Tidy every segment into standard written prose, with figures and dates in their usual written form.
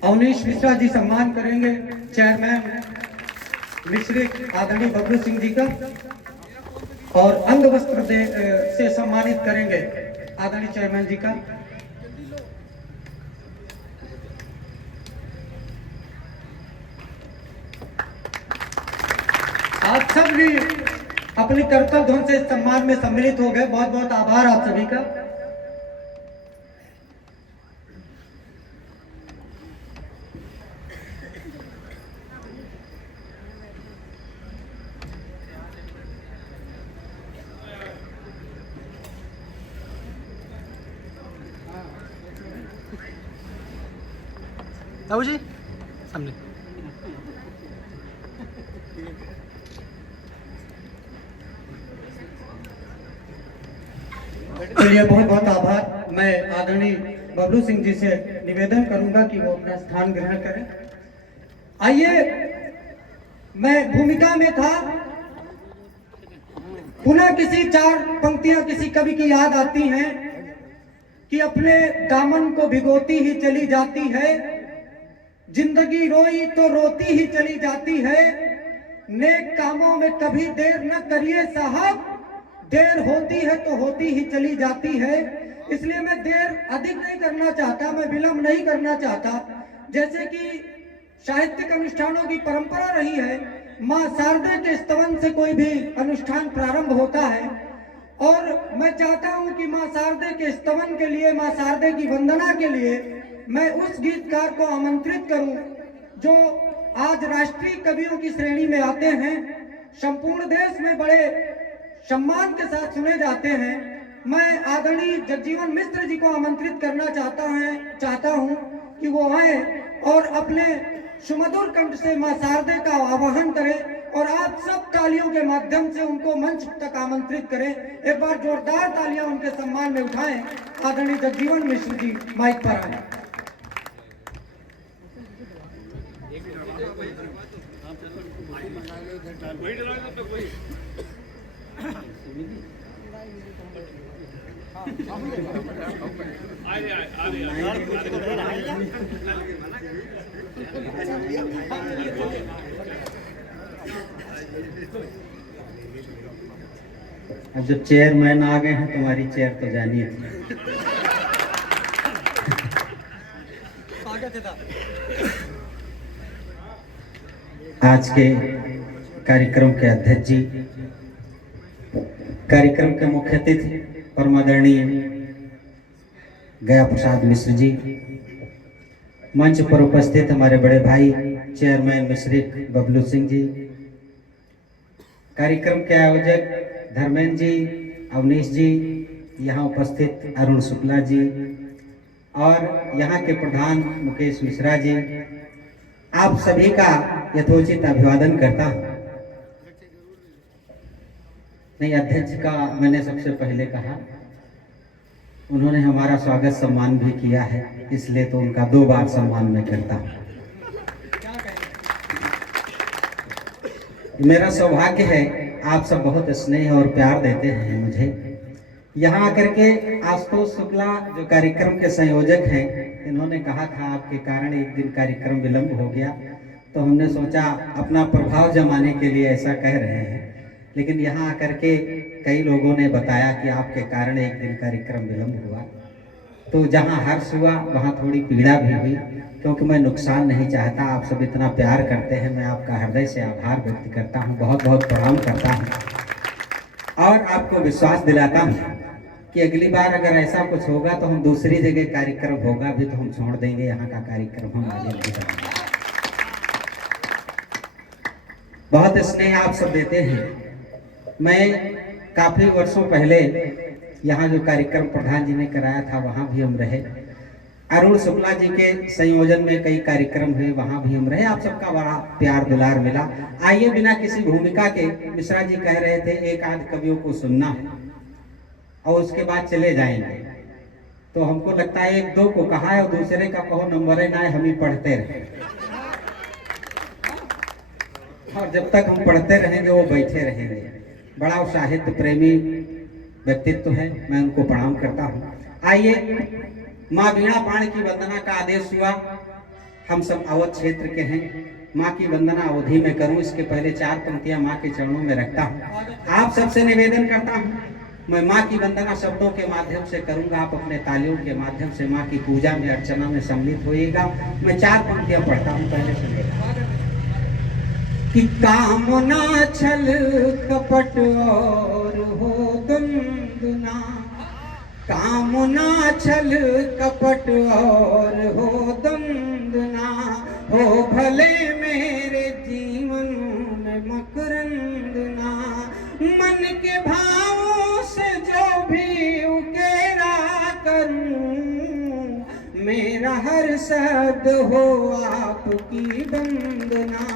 अवनीश मिश्रा जी सम्मान करेंगे चेयरमैन मिश्रिक आदरणीय बबलू सिंह जी का, और अंग वस्त्र से सम्मानित करेंगे आदरणीय चेयरमैन जी का। आप सब भी अपनी कर्तव्य धुन से सम्मान में सम्मिलित हो गए। बहुत बहुत आभार आप सभी का। बाबू जी सामने। चलिए, बहुत बहुत आभार। मैं आदरणीय बबलू सिंह जी से निवेदन करूंगा कि वो अपना स्थान ग्रहण करें। आइए, मैं भूमिका में था, पुनः किसी चार पंक्तियां किसी कवि की याद आती हैं कि अपने दामन को भिगोती ही चली जाती है, जिंदगी रोई तो रोती ही चली जाती है, नेक कामों में कभी देर न करिए साहब, देर होती है तो होती ही चली जाती है। इसलिए मैं देर अधिक नहीं करना चाहता, मैं विलंब नहीं करना चाहता। जैसे कि साहित्यिक अनुष्ठानों की परंपरा रही है, मां शारदे के स्तवन से कोई भी अनुष्ठान प्रारंभ होता है, और मैं चाहता हूं कि मां शारदे के स्तवन के लिए, मां शारदे की वंदना के लिए मैं उस गीतकार को आमंत्रित करूं जो आज राष्ट्रीय कवियों की श्रेणी में आते हैं, संपूर्ण देश में बड़े सम्मान के साथ सुने जाते हैं। मैं आदरणीय जगजीवन मिश्र जी को आमंत्रित करना चाहता हूं कि वो आए और अपने सुमधुर कंठ से मां शारदे का आवाहन करें, और आप सब तालियों के माध्यम से उनको मंच तक आमंत्रित करें। एक बार जोरदार तालियां उनके सम्मान में उठाएं। आदरणीय जगजीवन मिश्र जी माइक पर आए। अब जब चेयरमैन आ गए हैं, तुम्हारी चेयर तो जानी थी। आज के कार्यक्रम के अध्यक्ष जी, कार्यक्रम के मुख्य अतिथि परम आदरणीय गया प्रसाद मिश्र जी, मंच पर उपस्थित हमारे बड़े भाई चेयरमैन मिश्रिक बबलू सिंह जी, कार्यक्रम के आयोजक धर्मेंद्र जी, अवनीश जी, यहाँ उपस्थित अरुण शुक्ला जी, और यहाँ के प्रधान मुकेश मिश्रा जी, आप सभी का यथोचित अभिवादन करता हूँ। नहीं, अध्यक्ष का मैंने सबसे पहले कहा, उन्होंने हमारा स्वागत सम्मान भी किया है, इसलिए तो उनका 2 बार सम्मान मैं करता हूँ। मेरा सौभाग्य है, आप सब बहुत स्नेह और प्यार देते हैं मुझे। यहाँ आकर के आशुतोष शुक्ला जो कार्यक्रम के संयोजक हैं, इन्होंने कहा था आपके कारण एक दिन कार्यक्रम विलंब हो गया, तो हमने सोचा अपना प्रभाव जमाने के लिए ऐसा कह रहे हैं। लेकिन यहाँ आकर के कई लोगों ने बताया कि आपके कारण एक दिन कार्यक्रम विलंब हुआ, तो जहाँ हर्ष हुआ वहाँ थोड़ी पीड़ा भी हुई, क्योंकि मैं नुकसान नहीं चाहता। आप सब इतना प्यार करते हैं, मैं आपका हृदय से आभार व्यक्त करता हूँ, बहुत बहुत प्रणाम करता हूँ, और आपको विश्वास दिलाता हूँ कि अगली बार अगर ऐसा कुछ होगा तो हम दूसरी जगह कार्यक्रम होगा भी तो हम छोड़ देंगे, यहाँ का कार्यक्रम हम आगे नहीं करेंगे। बहुत स्नेह आप सब देते हैं। मैं काफी वर्षों पहले यहाँ जो कार्यक्रम प्रधान जी ने कराया था वहाँ भी हम रहे, अरुण शुक्ला जी के संयोजन में कई कार्यक्रम हुए, वहाँ भी हम रहे। आप सबका बड़ा प्यार दुलार मिला। आइए, बिना किसी भूमिका के, मिश्रा जी कह रहे थे एक आध कवियों को सुनना और उसके बाद चले जाएंगे, तो हमको लगता है 1-2 को कहा है और दूसरे का कहो नंबर है ना, हम ही पढ़ते रहे, और जब तक हम पढ़ते रहेंगे वो बैठे रहेंगे। बड़ा साहित्य प्रेमी व्यक्तित्व है, मैं उनको प्रणाम करता हूँ। आइए, माँ वीणा पाण की वंदना का आदेश हुआ हम सब अवध क्षेत्र के हैं। माँ की वंदना अवधि में करूं, इसके पहले 4 पंक्तियां माँ के चरणों में रखता हूं। आप सबसे निवेदन करता हूं, मैं माँ की वंदना शब्दों के माध्यम से करूंगा, आप अपने तालियों के माध्यम से माँ की पूजा में अर्चना में सम्मिलित होइएगा। मैं 4 पंक्तियां पढ़ता हूं, पहले सुनिएगा। कि कामना छल कपट और हो द्वंद्वना, कामना छल कपट और हो द्वंद्वना, हो भले मेरे जीवन में मकरंदना, मन के भावों से जो भी उकेरा करूं, मेरा हर शब्द हो आपकी वंदना,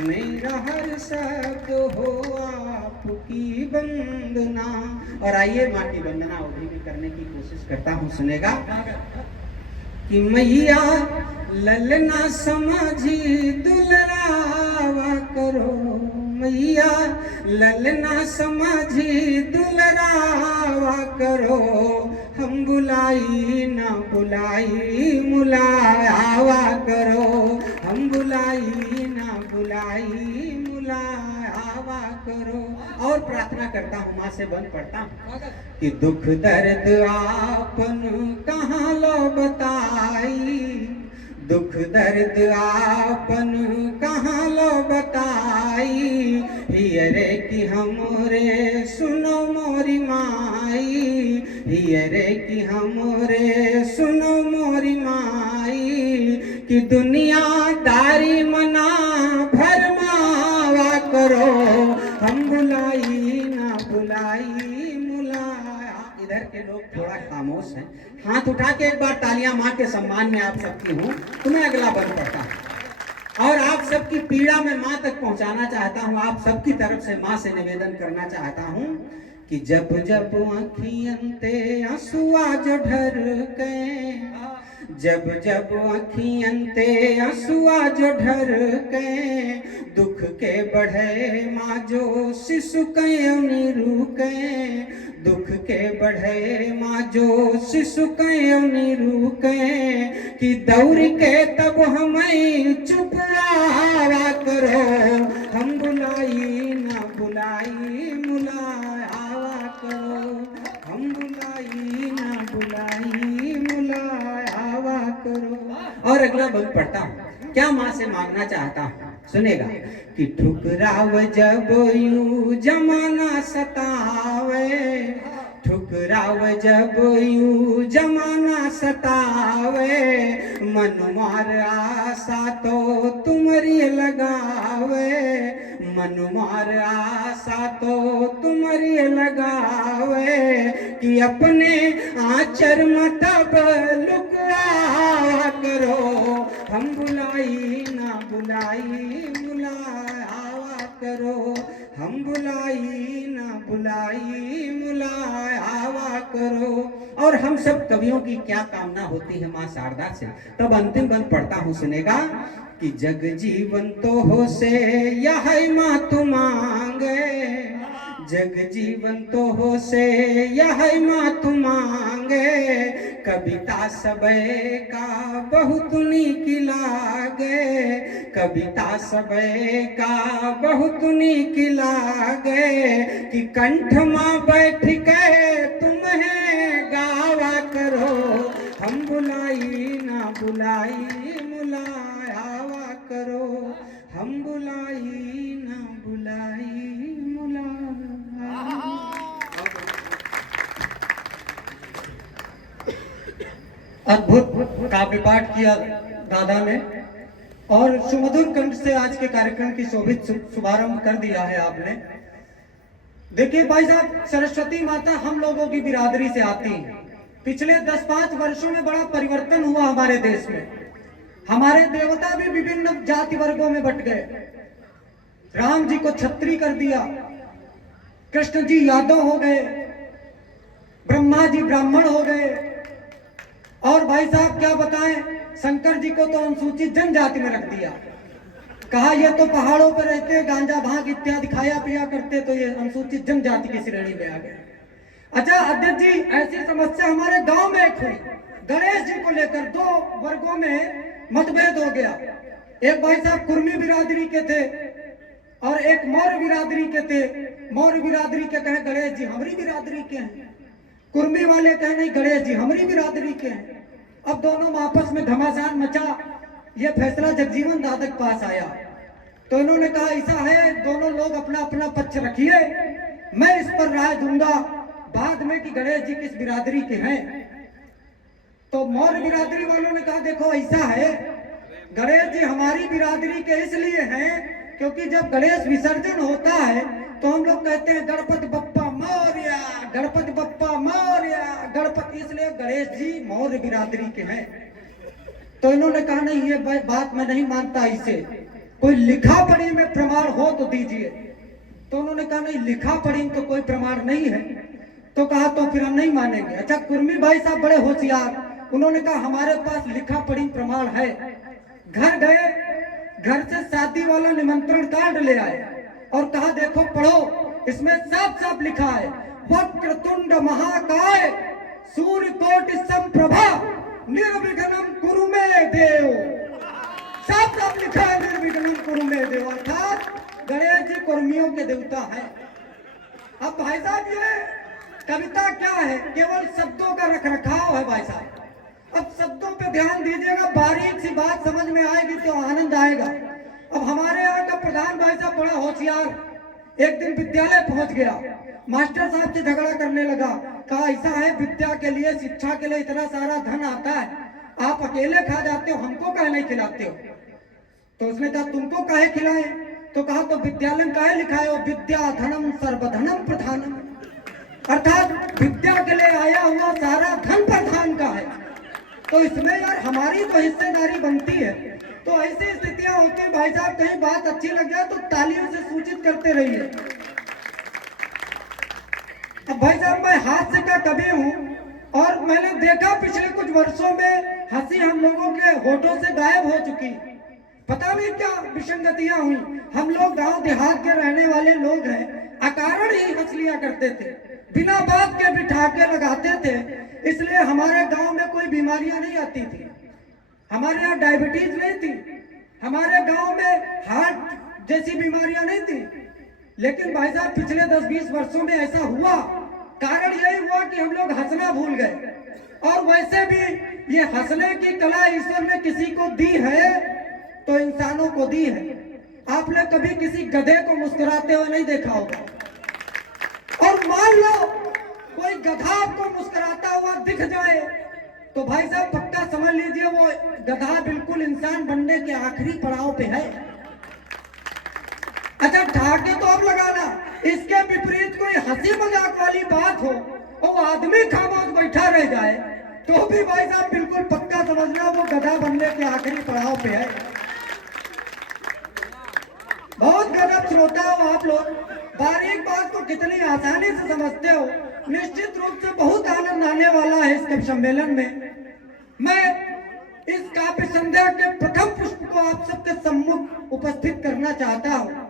मेरा हर शब्द हो आपकी वंदना। और आइए माँ की वंदना अवधि भी करने की कोशिश करता हूँ, सुनेगा। कि मैया ललना समझी दुलरावा करो, मैया ललना समझी दुलरावा करो, हम बुलाई ना बुलाई मुलावा करो, हम बुलाई ना बुलाई मुलावा करो। और प्रार्थना करता हूँ, माँ से बंद पड़ता हूँ कि दुख दर्द आपन कहाँ लो बताई, दुख दर्द आपन कहाँ लो बताई, हियरे कि हमरे सुनो मोरी माई, हियरे कि हमरे सुनो मोरी माई, कि दुनियादारी मना भरमावा करो, हम बुलाई ना बुलाई मुलाया। इधर के लोग थोड़ा खामोश हैं, हाथ उठा के एक बार तालियां माँ के सम्मान में आप सबकी हूँ। तो मैं अगला बंद पढ़ता हूँ और आप सबकी पीड़ा में माँ तक पहुँचाना चाहता हूँ। आप सबकी तरफ से माँ से निवेदन करना चाहता हूँ कि जब जब अखियन ते आंसुआ जो ढर के, जब जब अखियन ते आंसुआ जो ढर के, दुख के बढ़े माँ जो शिशु कयो नीरू के, दुख के बढ़े माँ जो शिशु कयो नीरू के, कि दौड़ के तब हमें चुपवा करो, हम बुलाई ना बुलाई मुलावा करो, हम बुलाई ना बुलाई मुलावा करो। और अगला बंद पढ़ता हूँ, क्या माँ से मांगना चाहता हूँ, सुनेगा। कि ठुकराव जब यूं जमाना सतावे, ठुकराव जब यूं जमाना सतावे, मन मार आशा तो तुम्हारी लगावे, मन मार आशा तो तुम्हारी लगावे, कि अपने आचर मतलब लुकवा करो, हम बुलाई ना बुलाई मुलावा करो, हम बुलाई ना बुलाई मुलावा करो। और हम सब कवियों की क्या कामना होती है माँ शारदा से, तब अंतिम बंद पढ़ता हूँ, सुनेगा। कि जग जीवन तो हो से यह माँ तू मांगे, जग जीवन तो हो से यह माँ तू मांगे, कविता सबे का बहुत नीक लागे, कविता सबे का बहुत नीक लागे, कि कंठ माँ बैठ के तुम्हें गावा करो, हम बुलाई ना बुलाई मुलावा करो, हम बुलाई ना बुलाई मुलावा। अद्भुत काव्य पाठ किया दादा ने और सुमधुर कंठ से आज के कार्यक्रम की शोभित शुभारंभ कर दिया है आपने। देखिए भाई साहब, सरस्वती माता हम लोगों की बिरादरी से आती हैं। पिछले 10-5 वर्षों में बड़ा परिवर्तन हुआ हमारे देश में। हमारे देवता भी विभिन्न जाति वर्गों में बट गए। राम जी को छत्री कर दिया, कृष्ण जी यादव हो गए, ब्रह्मा जी ब्राह्मण हो गए, और भाई साहब क्या बताएं, शंकर जी को तो अनुसूचित जनजाति में रख दिया। कहा ये तो पहाड़ों पर रहते, गांजा भांग इत्यादि खाया पिया करते, तो ये अनुसूचित जनजाति की श्रेणी में आ गए। अच्छा अध्यक्ष जी, ऐसी समस्या हमारे गांव में एक हुई। गणेश जी को लेकर दो वर्गों में मतभेद हो गया। एक भाई साहब कुर्मी बिरादरी के थे और एक मौर्य बिरादरी के थे। मौर्य बिरादरी के कहे गणेश जी हमारी बिरादरी के हैं, कुर्मी वाले कहे नहीं गणेश जी हमारी बिरादरी के हैं। अब दोनों में आपस में घमासान मचा। ये फैसला जगजीवन दादा के पास आया तो इन्होंने कहा ऐसा है दोनों लोग अपना अपना पक्ष रखिए, मैं इस पर राय दूंगा बाद में कि गणेश जी किस बिरादरी के हैं। तो मौर्य बिरादरी वालों ने कहा देखो ऐसा है, गणेश जी हमारी बिरादरी के इसलिए हैं क्योंकि जब गणेश विसर्जन होता है तो हम लोग कहते हैं गणपति बप्पा मौर्य, गणपति बप्पा मौर्य, गणपति, इसलिए गणेश जी मौर्य बिरादरी के हैं। तो इन्होंने कहा नहीं ये बात मैं नहीं मानता, इसे कोई लिखा पढ़ी में प्रमाण हो तो दीजिए। तो उन्होंने कहा नहीं लिखा पढ़ी तो कोई प्रमाण नहीं है। तो कहा तो फिर हम नहीं मानेंगे। अच्छा कुर्मी भाई साहब बड़े होशियार, उन्होंने कहा हमारे पास लिखा पढ़ी प्रमाण है। घर गए, घर से शादी वाला निमंत्रण कार्ड ले आए और कहा देखो पढ़ो, इसमें साफ साफ लिखा है वक्रतुंड महाकाय सूर्यकोटि समप्रभा निर्विघ्नं कुरु मे देव। साफ साफ लिखा है निर्विघ्नं कुरु मे देव, अर्थात गणेश जी कुर्मियों के देवता हैं। अब भाई साहब ये कविता क्या है, केवल शब्दों का रखरखाव है भाई साहब। अब शब्दों पे ध्यान दीजिएगा, बारीक सी बात समझ में आएगी तो आनंद आएगा। अब हमारे यहाँ का प्रधान भाई साहब बड़ा होशियार, एक दिन विद्यालय पहुंच गया, मास्टर साहब से झगड़ा करने लगा। कहा ऐसा है विद्या के लिए शिक्षा के लिए इतना सारा धन आता है, आप अकेले खा जाते हो, हमको काहे नहीं खिलाते हो। तो उसने कहा तुमको काहे खिलाए। तो कहा तो विद्यालय में काहे लिखा है विद्या धनम सर्वधनम प्रधानम, अर्थात विद्या के लिए आया हुआ सारा धन प्रधान का है। तो इसमें यार हमारी तो हिस्सेदारी बनती है। तो ऐसी स्थितियां होती है भाई साहब, कहीं बात अच्छी लग जाए तो तालियों से सूचित करते रहिए। अब भाई साहब मैं हास्य का कवि हूं और मैंने देखा पिछले कुछ वर्षों में हंसी हम लोगों के होठों से गायब हो चुकी। पता नहीं क्या विसंगतियां हुई। हम लोग गांव देहात के रहने वाले लोग हैं, अकारण ही हंस लिया करते थे, बिना बात के बिठा के लगाते थे, इसलिए हमारे गांव में कोई बीमारियां नहीं आती थी। हमारे यहाँ डायबिटीज नहीं थी, हमारे गांव में हार्ट जैसी बीमारियां नहीं थी। लेकिन भाई साहब पिछले 10-20 वर्षों में ऐसा हुआ, कारण यही हुआ कि हम लोग हंसना भूल गए। और वैसे भी ये हंसने की कला ईश्वर ने किसी को दी है तो इंसानों को दी है। आपने कभी किसी गधे को मुस्कुराते हुए नहीं देखा होगा, और मान लो कोई गधा आपको मुस्कुराता हुआ दिख जाए तो भाई साहब पक्का समझ लीजिए वो गधा बिल्कुल इंसान बनने के आखिरी पड़ाव पे है। अच्छा ठाके तो अब लगाना, इसके विपरीत कोई हंसी मजाक वाली बात हो और वो आदमी खामोश बैठा रह जाए तो भी भाई साहब बिल्कुल पक्का समझना वो गधा बनने के आखिरी पड़ाव पे है। बहुत गजब श्रोता हो आप लोग, बारीक बात को कितनी आसानी से समझते हो। निश्चित रूप से बहुत आनंद आने वाला है इस कवि सम्मेलन में। मैं इस काव्य संध्या के प्रथम पुष्प को आप सबके सम्मुख उपस्थित करना चाहता हूँ।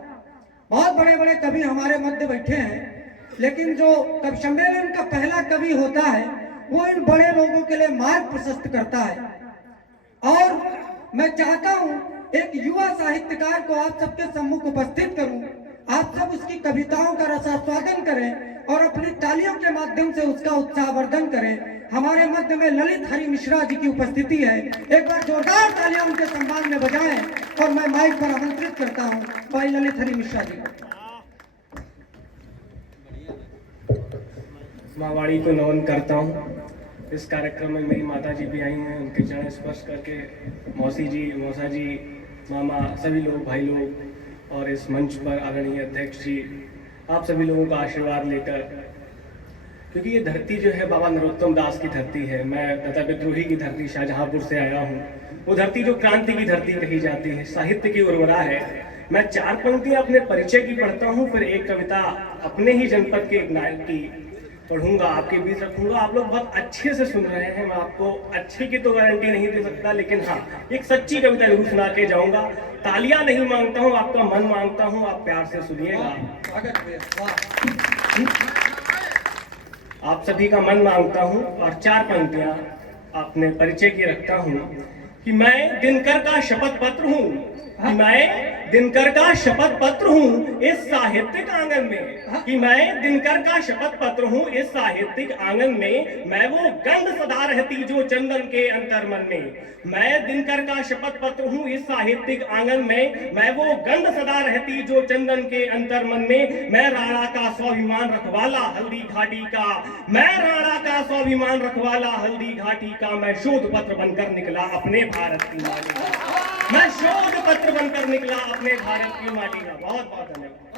बहुत बड़े बड़े कवि हमारे मध्य बैठे हैं, लेकिन जो कवि सम्मेलन का पहला कवि होता है वो इन बड़े लोगों के लिए मार्ग प्रशस्त करता है। और मैं चाहता हूँ एक युवा साहित्यकार को आप सबके सम्मुख उपस्थित करूं, आप सब उसकी कविताओं का रसास्वादन करें और अपनी तालियों के माध्यम से उसका उत्साहवर्धन करें। हमारे मध्य में ललित हरि मिश्रा जी की उपस्थिति है, एक बार जोरदार तालियां उनके सम्मान में बजाएं और मैं माइक पर आमंत्रित करता हूं भाई ललित हरि मिश्रा जी को। मावाड़ी को नमन करता हूँ। इस कार्यक्रम में मेरी माता जी भी आई हैं, उनके चरण स्पर्श करके मौसी जी, मौसा जी, मामा, सभी लोग, भाई लोग और इस मंच पर आदरणीय अध्यक्ष जी, आप सभी लोगों का आशीर्वाद लेकर, क्योंकि ये धरती जो है बाबा नरोत्तम दास की धरती है। मैं दत्ता विद्रोही की धरती शाहजहांपुर से आया हूँ। वो धरती जो क्रांति की धरती कही जाती है, साहित्य की उर्वरा है। मैं 4 पंक्तियाँ अपने परिचय की पढ़ता हूँ, फिर एक कविता अपने ही जनपद के एक नायक की पढ़ूंगा, आपके बीच रखूंगा। आप लोग बहुत अच्छे से सुन रहे हैं। मैं आपको अच्छे की तो गारंटी नहीं दे सकता, लेकिन हाँ एक सच्ची कविता जरूर सुना के जाऊंगा। तालियां नहीं मांगता हूँ, आपका मन मांगता हूँ, आप प्यार से सुनिएगा। आप सभी का मन मांगता हूँ और 4 पंक्तियां अपने परिचय की रखता हूँ कि मैं दिनकर का शपथ पत्र हूँ, कि मैं दिनकर का शपथ पत्र हूँ इस साहित्यिक आंगन में, कि मैं दिनकर का शपथ पत्र हूँ इस साहित्यिक आंगन में, मैं वो गंध सदा रहती जो चंदन के अंतर मन में। मैं दिनकर का शपथ पत्र हूँ इस साहित्यिक आंगन में, मैं वो गंध सदा रहती जो चंदन के अंतर मन में। मैं राणा का स्वाभिमान रखवाला हल्दी घाटी का, मैं राणा का स्वाभिमान रखवाला हल्दी घाटी का, मैं शोध पत्र बनकर निकला अपने भारत की माटी का, मैं शोध पत्र बनकर निकला अपने भारत की माटी का। बहुत बहुत धन्यवाद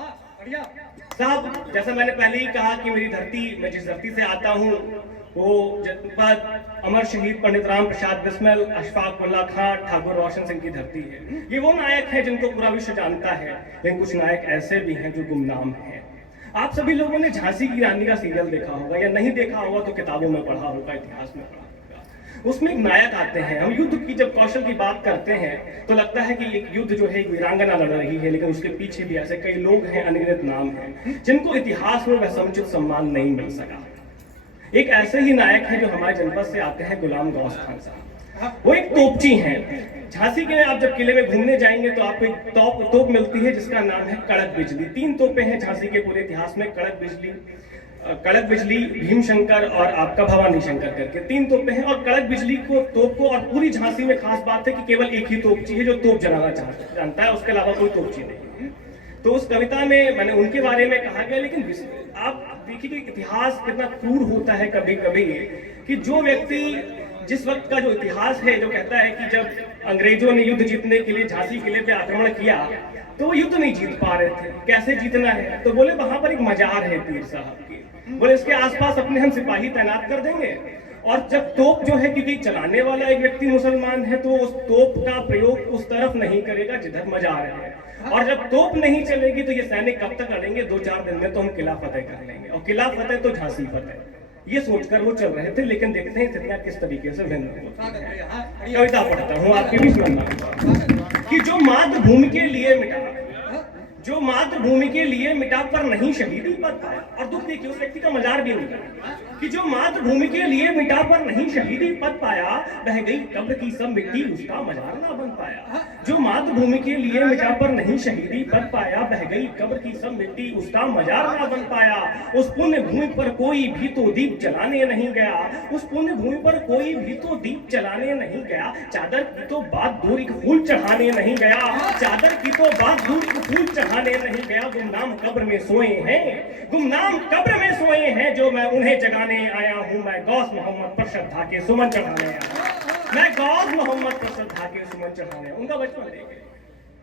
साहब। जैसा मैंने पहले ही कहा कि मेरी धरती, मैं जिस धरती से आता हूँ वो जनपद अमर शहीद पंडित राम प्रसाद बिस्मिल, अशफाक उल्ला खां, ठाकुर रोशन सिंह की धरती है। ये वो नायक है जिनको पूरा विश्व जानता है, लेकिन कुछ नायक ऐसे भी हैं जो गुमनाम हैं। आप सभी लोगों ने झांसी की रानी का सीरियल देखा होगा, या नहीं देखा होगा तो किताबों में पढ़ा होगा, इतिहास में पढ़ा होगा। उसमें एक नायक आते हैं। हम युद्ध की जब कौशल की बात करते हैं तो लगता है कि एक युद्ध जो है एक वीरांगना लड़ रही है, लेकिन उसके पीछे भी ऐसे कई लोग हैं, अनगिनत नाम हैं, जिनको इतिहास में वह समुचित सम्मान नहीं मिल सका। एक ऐसे ही नायक हैं जो हमारे जनपद से आते हैं, गुलाम गौस खान साहब। वो एक तोपची हैं। झांसी के आप जब किले में घूमने जाएंगे तो आपको एक तोप मिलती है जिसका नाम है कड़क बिजली। 3 तोपें हैं झांसी के पूरे इतिहास में, कड़क बिजली, भीमशंकर और आपका भवानी शंकर करके 3 तोपें हैं। और कड़क बिजली को, तोप को, और पूरी झांसी में खास बात है कि केवल एक ही तोपची है जो तोप जलाना जानता है, उसके अलावा कोई तोपची नहीं। तो उस कविता में मैंने उनके बारे में कहा गया, लेकिन आप देखिए कि इतिहास कितना क्रूर होता है कभी कभी, कि जो व्यक्ति जिस वक्त का जो इतिहास है जो कहता है कि जब अंग्रेजों ने युद्ध जीतने के लिए झांसी किले पे आक्रमण किया तो वो युद्ध नहीं जीत पा रहे थे, कैसे जीतना है, तो बोले वहां पर एक मजार है पीर साहब की, बोले इसके आसपास अपने हम सिपाही तैनात कर देंगे, और जब तोप जो है, क्योंकि चलाने वाला एक व्यक्ति मुसलमान है, तो उस तोप का प्रयोग उस तरफ नहीं करेगा जिधर मजार है, और जब तोप नहीं चलेगी तो ये सैनिक कब तक लड़ेंगे, 2-4 दिन में तो हम किला फतेह कर लेंगे, और किला फतेह तो झांसी फतेह। ये सोचकर वो चल रहे थे, लेकिन देखते हैं स्थितियां किस तरीके से भिन्न होती हैं। कविता पढ़ता हूँ आपके बीच में कि जो मातृभूमि के लिए मिटा, जो मातृभूमि के लिए मिटा पर नहीं शहीदी पद पाया, और दुख देखिए उस व्यक्ति का मजार भी नहीं, कि जो मातृभूमि के लिए मिटा पर नहीं शहीदी पद पाया, बह गई कब्र की सब मिट्टी उसका मजार ना बन पाया। जो मातृभूमि के लिए मिटा पर नहीं शहीदी पद पाया, बह गई कब्र की सब मिट्टी उसका मजार ना बन पाया। उस पुण्य भूमि पर कोई भी तो दीप जलाने नहीं गया, उस पुण्य भूमि पर कोई भी तो दीप जलाने नहीं गया, चादर की तो बात दूर एक फूल चढ़ाने नहीं गया, चादर की तो बात दूर एक फूल चढ़ाने नहीं गया। गुमनाम कब्र में सोए हैं, गुमनाम कब्र में सोए हैं, जो मैं उन्हें जगाने आया हूं। मैं गौस मोहम्मद पर श्रद्धा के सुमन चढ़ाने आया, मैं गौस मोहम्मद पर श्रद्धा के सुमन चढ़ाने। उनका बचपन देखे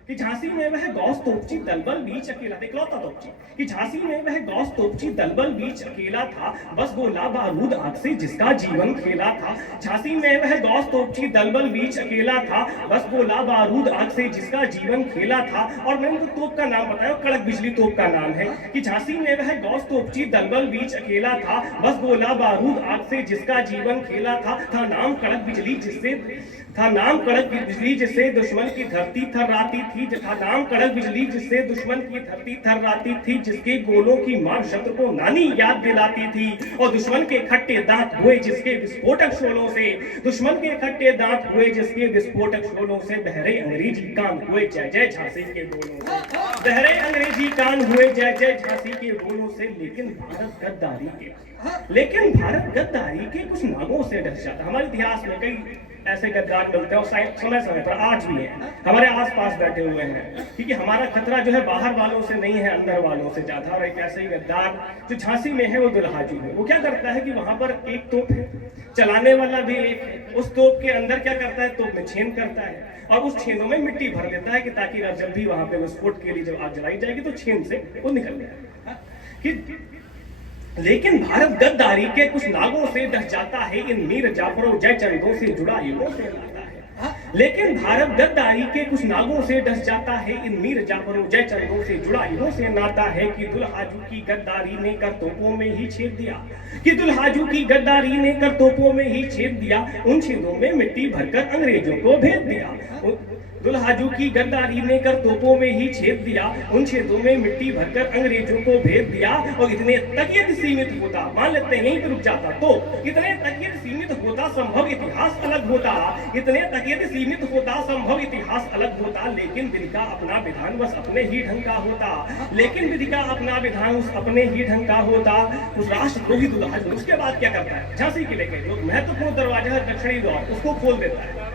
कि झांसी में वह गौस तोपची दलबल बीच अकेला, इकलौता तोपची, कि झांसी में वह गौस तोपची दलबल बीच अकेला था, बस गोला बारूद आग से जिसका जीवन खेला था। झांसी में वह गौस तोपची दलबल बीच अकेला था, बस गोला बारूद आग से जिसका जीवन खेला था। और मैंने तो तोप का नाम बताया, कड़क बिजली तोप का नाम है, कि झांसी में वह गौस तोपची दलबल बीच अकेला था, बस गोला बारूद आग से जिसका जीवन खेला था नाम कड़क बिजली जिससे, था नाम कड़क बिजली जिससे दुश्मन की धरती थर्राती थी, था नाम कड़क बिजली जिससे दुश्मन की धरती थर्राती थी, जिसके गोलों की मार शत्रु को नानी याद दिलाती थी, और दुश्मन के खट्टे दांत हुए जिसके विस्फोटक शोलों से, दुश्मन के खट्टे दांत हुए जिसके विस्फोटक शोलों से, बहरे अंग्रेजी कान हुए जय जय झांसी के गोलों से, बहरे अंग्रेजी कान हुए जय जय झांसी के गोलों से। लेकिन भारत गद्दारी के कुछ नागों से डर जाता। हमारे इतिहास में कई ऐसे गद्दार मिलते हैं, और समय समय पर आज भी हैं, हमारे आसपास बैठे हुए हैं, क्योंकि हमारा खतरा जो है बाहर वालों से नहीं है, अंदर वालों से ज्यादा। और एक ऐसे ही गद्दार जो झांसी में है वो दुल्हाजू है। वो क्या करता है कि वहां पर एक तोप है, चलाने वाला भी एक है, उस तोप के अंदर क्या करता है, तोप में छेद करता है, और उस छेदों में मिट्टी भर लेता है, कि ताकि जब भी वहां पे विस्फोट के लिए जब आग जलाई जाएगी तो छेद से वो निकल जाए। लेकिन भारत गद्दारी के कुछ नागों से डर जाता है, इन मीर जाफरों जय चंदों से जुड़ा युगों से नाता है। लेकिन भारत गद्दारी के कुछ नागों से डर जाता है, इन मीर जाफरों जय चंदों से जुड़ा युगों से नाता है, कि दुल्हाजू की गद्दारी ने कर तोपों में ही छेद दिया, कि दुल्हाजू की गद्दारी ने कर तोपों में ही छेद दिया, उन छेदों में मिट्टी भरकर अंग्रेजों को भेज दिया। दुल्हाजू की गद्दारी ने कर तोपों में ही छेद दिया, उन छेदों में मिट्टी भरकर अंग्रेजों को भेज दिया। और इतने तक यदि सीमित होता, मान लेते हैं यहीं पर रुक जाता, तो इतने तक यदि सीमित होता संभव इतिहास अलग होता, इतने तक यदि सीमित होता संभव इतिहास अलग होता। लेकिन विधि का अपना विधान बस अपने ही ढंग का होता, लेकिन विधि का अपना विधान उस अपने ही ढंग का होता। उस राष्ट्रद्रोही दुल्हाजू उसके बाद क्या करता है, झांसी किले के जो महत्वपूर्ण दरवाजा है दक्षिणी द्वार, उसको खोल देता है।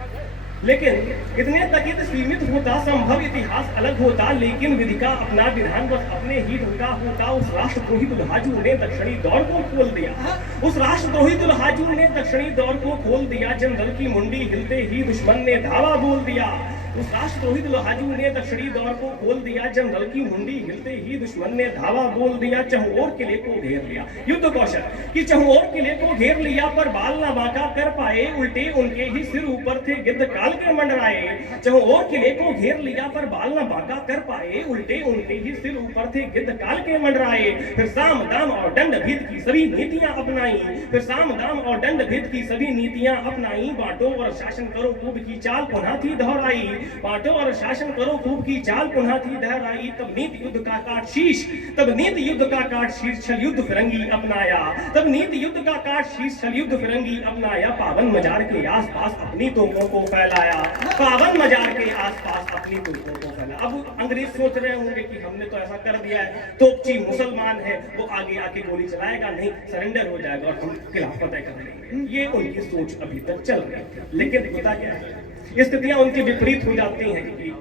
लेकिन इतने तक यदि सीमित होता संभव इतिहास अलग होता, लेकिन विधि का अपना विधान बस अपने ही ढंग का होता। उस राष्ट्रद्रोही दुल्हाजू ने दक्षिणी द्वार को खोल दिया, उस राष्ट्रद्रोही दुल्हाजू ने दक्षिणी द्वार को खोल दिया। जनरल की मुंडी हिलते ही दुश्मन ने धावा बोल दिया, उस राष्ट्रद्रोही दुल्हाजू ने दक्षिणी द्वार को खोल दिया। जनरल की मुंडी हिलते ही दुश्मन ने धावा बोल दिया। चहुओर किले को घेर लिया, युद्ध कौशल कि चहुओर किले को घेर लिया, पर बाल ना बांका कर पाए, उल्टे उनके ही सिर ऊपर थे गिद्ध काल के मंडराए। चहुओर किले को घेर लिया, पर बाल ना बांका कर पाए, उल्टे उनके ही सिर ऊपर थे गिद्ध काल के मंडराए। फिर साम दाम और दंड भेद की सभी नीतियां अपनाई, फिर साम दाम और दंड भेद की सभी नीतियां अपनाई। बांटो और शासन करो खूब की चाल पुनः थी दोहराई, बांटो और शासन करो खूब की चाल पुनः थी दोहराई। तब नीति युद्ध का काट शीश, तब नीति युद्ध का काट शीश छल युद्ध फिरंगी अपनाया, तब नीति युद्ध का काट शीश छल युद्ध फिरंगी अपनाया। पावन मजार के आसपास अपनी तोपों को फैलाया, पावन मजार के आसपास अपनी तोपों को फैलाया। अब अंग्रेज सोच रहे होंगे कि हमने तो ऐसा कर दिया है, तोपची मुसलमान है, वो आगे आके गोली चलाएगा नहीं, सरेंडर हो जाएगा और हम किला फतेह कर लेंगे। ये उनकी सोच अभी तक चल रही है। लेकिन पता क्या है, स्थितियां उनकी विपरीत हो जाती हैं कि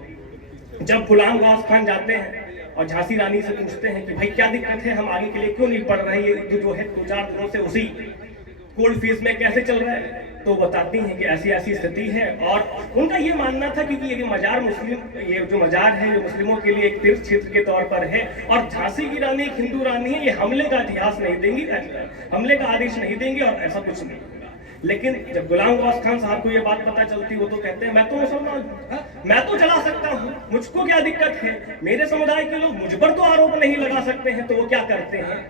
जब गुलाम गौस खान जाते हैं और झांसी रानी से पूछते हैं कि भाई क्या दिक्कत है, हम आगे के लिए क्यों नहीं पढ़ रहे, ये जो है 2-4 दिनों से उसी कोल्ड फीस में कैसे चल रहा है, तो बताती हैं कि ऐसी ऐसी स्थिति है। और उनका ये मानना था क्योंकि ये मजार मुस्लिम, ये जो मजार है जो मुस्लिमों के लिए एक तीर्थ क्षेत्र के तौर पर है, और झांसी की रानी एक हिंदू रानी है, ये हमले का इतिहास नहीं देंगी, हमले का आदेश नहीं देंगे और ऐसा कुछ नहीं। लेकिन जब गुलाम गौस खान साहब को ये बात पता चलती, वो तो कहते हैं मैं तो मुसलमान हूं, मैं तो चला सकता हूं, मुझको क्या दिक्कत है, मेरे समुदाय के लोग मुझ पर तो आरोप नहीं लगा सकते हैं। तो वो क्या करते हैं,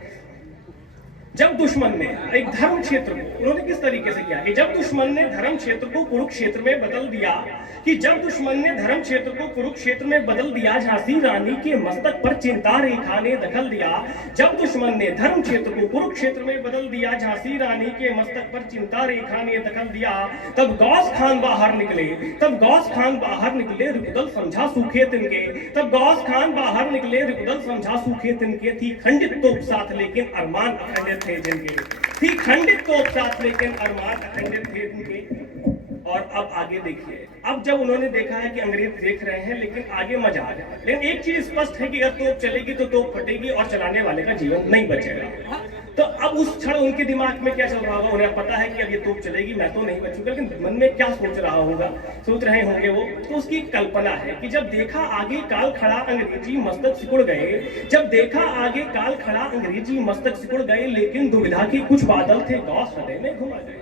जब दुश्मन ने एक धर्म क्षेत्र को, उन्होंने किस तरीके से किया कि जब दुश्मन ने धर्म क्षेत्र को कुरुक्षेत्र में बदल दिया, कि जब दुश्मन ने धर्म क्षेत्र को कुरुक्षेत्र में बदल दिया, झांसी रानी के मस्तक पर चिंता रेखा ने दखल दिया। जब दुश्मन ने धर्म क्षेत्र को कुरुक्षेत्र में बदल दिया, झांसी रानी के मस्तक पर चिंता रेखा ने दखल दिया। तब गौस खान बाहर निकले, तब गौस खान बाहर निकले, रिपुदल समझा सूखे तिनके, तब गौस खान बाहर निकले, रिपुदल समझा सूखे तिनके। थी खंडित तोप साथ लेकिन अरमान अखंडित थे जिनके, थी खंडित तोप साथ लेकिन अरमान अखंडित थे जिनके। और अब आगे देखिए, अब जब उन्होंने देखा है कि अंग्रेज देख रहे हैं, लेकिन आगे मजा आ गया। लेकिन एक चीज स्पष्ट है कि अगर तोप चलेगी तो तोप फटेगी और चलाने वाले का जीवन नहीं बचेगा। तो अब उस क्षण उनके दिमाग में क्या चल रहा होगा, उन्हें पता है कि अब ये तोप चलेगी, मैं तो नहीं बचूंगा, लेकिन मन में क्या सोच रहा होगा, सोच रहे होंगे वो, तो उसकी कल्पना है कि जब देखा आगे काल खड़ा अंग्रेजी मस्तक सिकुड़ गए, जब देखा आगे काल खड़ा अंग्रेजी मस्तक सिकुड़ गए, लेकिन दुविधा के कुछ बादल थे गौस हृदय में घुमा गए।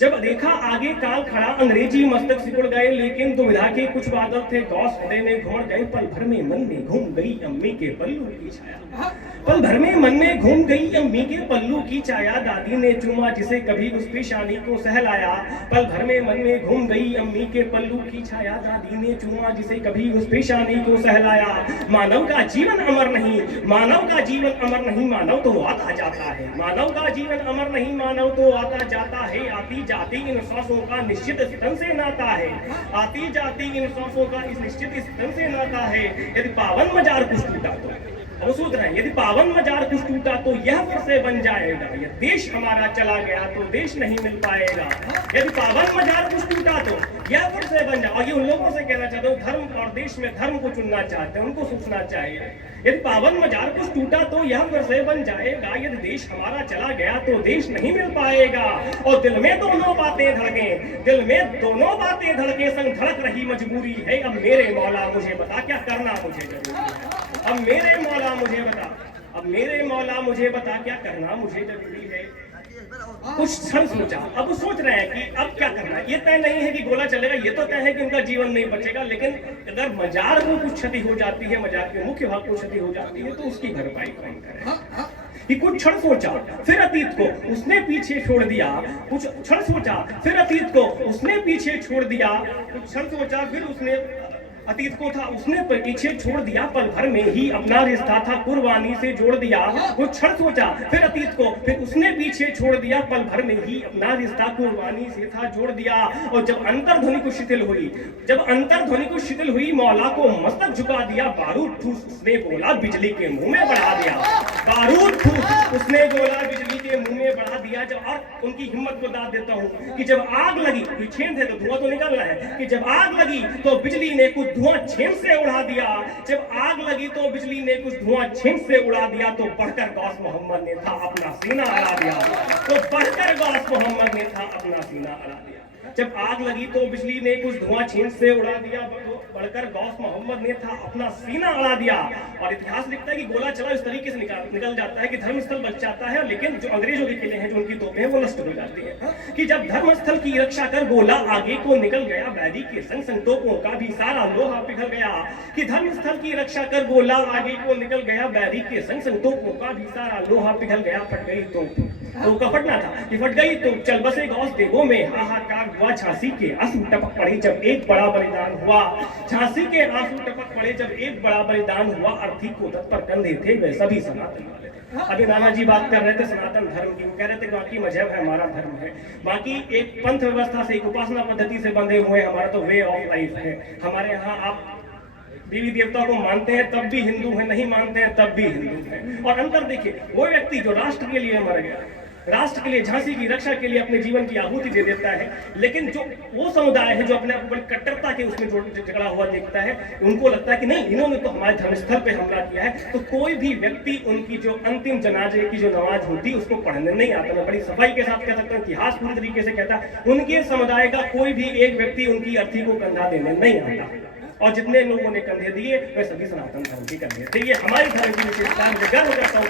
जब देखा आगे काल खड़ा अंग्रेजी मस्तक सिकुड़ गए, लेकिन दुविधा के कुछ बादल थे गौस हृदय में घुम गए। पल भर में मन में घूम गई अम्मी के पल्लू की छाया, पल भर में मन में घूम गई अम्मी के पल्लू की छाया। दादी ने चूमा जिसे कभी उस पेशानी को सहलाया, पल भर में मन में घूम गई अम्मी के पल्लू की छाया। दादी ने चूमा जिसे कभी उस पेशानी को सहलाया। मानव का जीवन अमर नहीं, मानव का जीवन अमर नहीं, मानव तो आता जाता है, मानव का जीवन अमर नहीं, मानव तो आता जाता है। आती जाती इन सांसों का निश्चित स्तन से नाता है, आती जाती इन सांसों का इस निश्चित स्तन से नाता है। यदि पावन मजार कुछ टूटा तो, वो सोच रहे हैं यदि पावन मजार कुछ टूटा तो यह फिर से बन जाएगा, यह देश हमारा चला गया तो देश नहीं मिल पाएगा। यदि पावन मजार कुछ टूटा तो यह फिर से बन जाए। और ये उन लोगों से कहना चाहता हूँ धर्म और देश में धर्म को चुनना चाहते हैं, उनको सोचना चाहिए। यदि पावन मजार कुछ टूटा तो यह फिर से बन जाएगा, यदि देश हमारा चला गया तो देश नहीं मिल पाएगा। और दिल में दोनों बातें धड़के, दिल में दोनों बातें धड़के, संग धड़क रही मजबूरी है। अब मेरे मौला मुझे बता क्या करना मुझे जरूरी है, अब मेरे मौला मुझे बता, अब मेरे मौला मुझे बता क्या करना मुझे जरूरी है। कुछ क्षण सोचा, अब वो सोच रहे हैं कि अब क्या करना है। ये तय नहीं है कि गोला चलेगा, ये तो तय है कि उनका जीवन नहीं बचेगा, लेकिन अगर मजार को कुछ क्षति हो जाती है, मजार के मुख्य भाग को क्षति हो जाती है, तो उसकी भरपाई कौन करे। कि कुछ क्षण सोचा फिर अतीत को उसने पीछे छोड़ दिया, कुछ क्षण सोचा फिर अतीत को उसने पीछे छोड़ दिया, कुछ क्षण सोचा फिर उसने अतीत को था उसने पीछे छोड़ दिया, पल भर में ही अपना रिश्ता था कुर्बानी से जोड़ दिया। वो क्षण सोचा फिर अतीत को, फिर उसने पीछे छोड़ दिया, पल भर में ही अपना रिश्ता कुर्बानी से था जोड़ दिया। और जब अंतर्ध्वनि को शिथिल हुई, जब अंतर्ध्वनि को शिथिल हुई, मौला को मस्तक झुका दिया। बारूद ठूस उसने बोला बिजली के मुंह में बढ़ा दिया। बारूद ठूस उसने बोला बिजली के मुंह में बढ़ा दिया। जब और उनकी हिम्मत को दाद देता हूं कि जब आग लगी, छेद है तो धुआं तो निकल रहा है, कि जब आग लगी तो बिजली ने कुछ धुआं छेद से उड़ा दिया। जब आग लगी तो बिजली ने कुछ धुआं छेद से उड़ा दिया। तो बढ़कर गौस मोहम्मद ने था अपना सीना अड़ा दिया। तो बढ़कर गौस मोहम्मद ने था अपना सीना अड़ा दिया। जब आग लगी तो बिजली ने कुछ धुआं छीन से उड़ा दिया। बढ़कर गौस मोहम्मद ने था अपना सीना अड़ा दिया। और इतिहास लिखता है कि गोला चला इस तरीके से निकल जाता है कि धर्मस्थल बच जाता है, लेकिन जो अंग्रेजों के किले हैं, जो उनकी तोपें हैं, वो नष्ट हो जाती हैं। कि जब धर्मस्थल की रक्षा कर गोला आगे को निकल गया, बैरी के संग संग तोपों का भी सारा लोहा पिघल गया। कि धर्मस्थल की रक्षा कर गोला आगे को निकल गया, बैरी के संग संग तोपों का भी सारा लोहा पिघल गया। फट गई तो का फटना था कि फट गई तो चल बसे गौस देगों में हाहाकार हुआ। झांसी के आंसू टपक पड़े जब एक बड़ा बलिदान हुआ। झांसी के आंसू टपक पड़े जब एक बड़ा बलिदान हुआ। अर्थी को तत्पर कंधे थे वे सभी सनातन वाले थे। अभी नाना जी बात कर रहे थे सनातन धर्म की, वो कह रहे थे बाकी मजहब है हमारा धर्म है, बाकी एक पंथ व्यवस्था से, एक उपासना पद्धति से बंधे हुए हमारा तो वे ऑफ लाइफ है। हमारे यहाँ आप देवी देवता को मानते हैं तब भी हिंदू हैं, नहीं मानते हैं तब भी हिंदू हैं। और अंतर देखिए, वो व्यक्ति जो राष्ट्र के लिए मर गया, राष्ट्र के लिए, झांसी की रक्षा के लिए अपने जीवन की आहुति दे देता है, लेकिन जो वो समुदाय है जो अपने आप को बड़ी कट्टरता के उसमें झगड़ा हुआ देखता है, उनको लगता है कि नहीं इन्होंने तो हमारे धर्मस्थल पे हमला किया है, तो कोई भी व्यक्ति उनकी जो अंतिम जनाजे की जो नमाज होती है उसको पढ़ने नहीं आता। मैं बड़ी सफाई के साथ कह सकता हूँ, इतिहास पूरी तरीके से कहता है उनके समुदाय का कोई भी एक व्यक्ति उनकी अर्थी को कंधा देने नहीं आता। और जितने लोगों ने कंधे दिए वे सभी सनातन धर्म के कंधे थे। ये हमारी धर्म की विशेषता, मुझे गर्व करता हूँ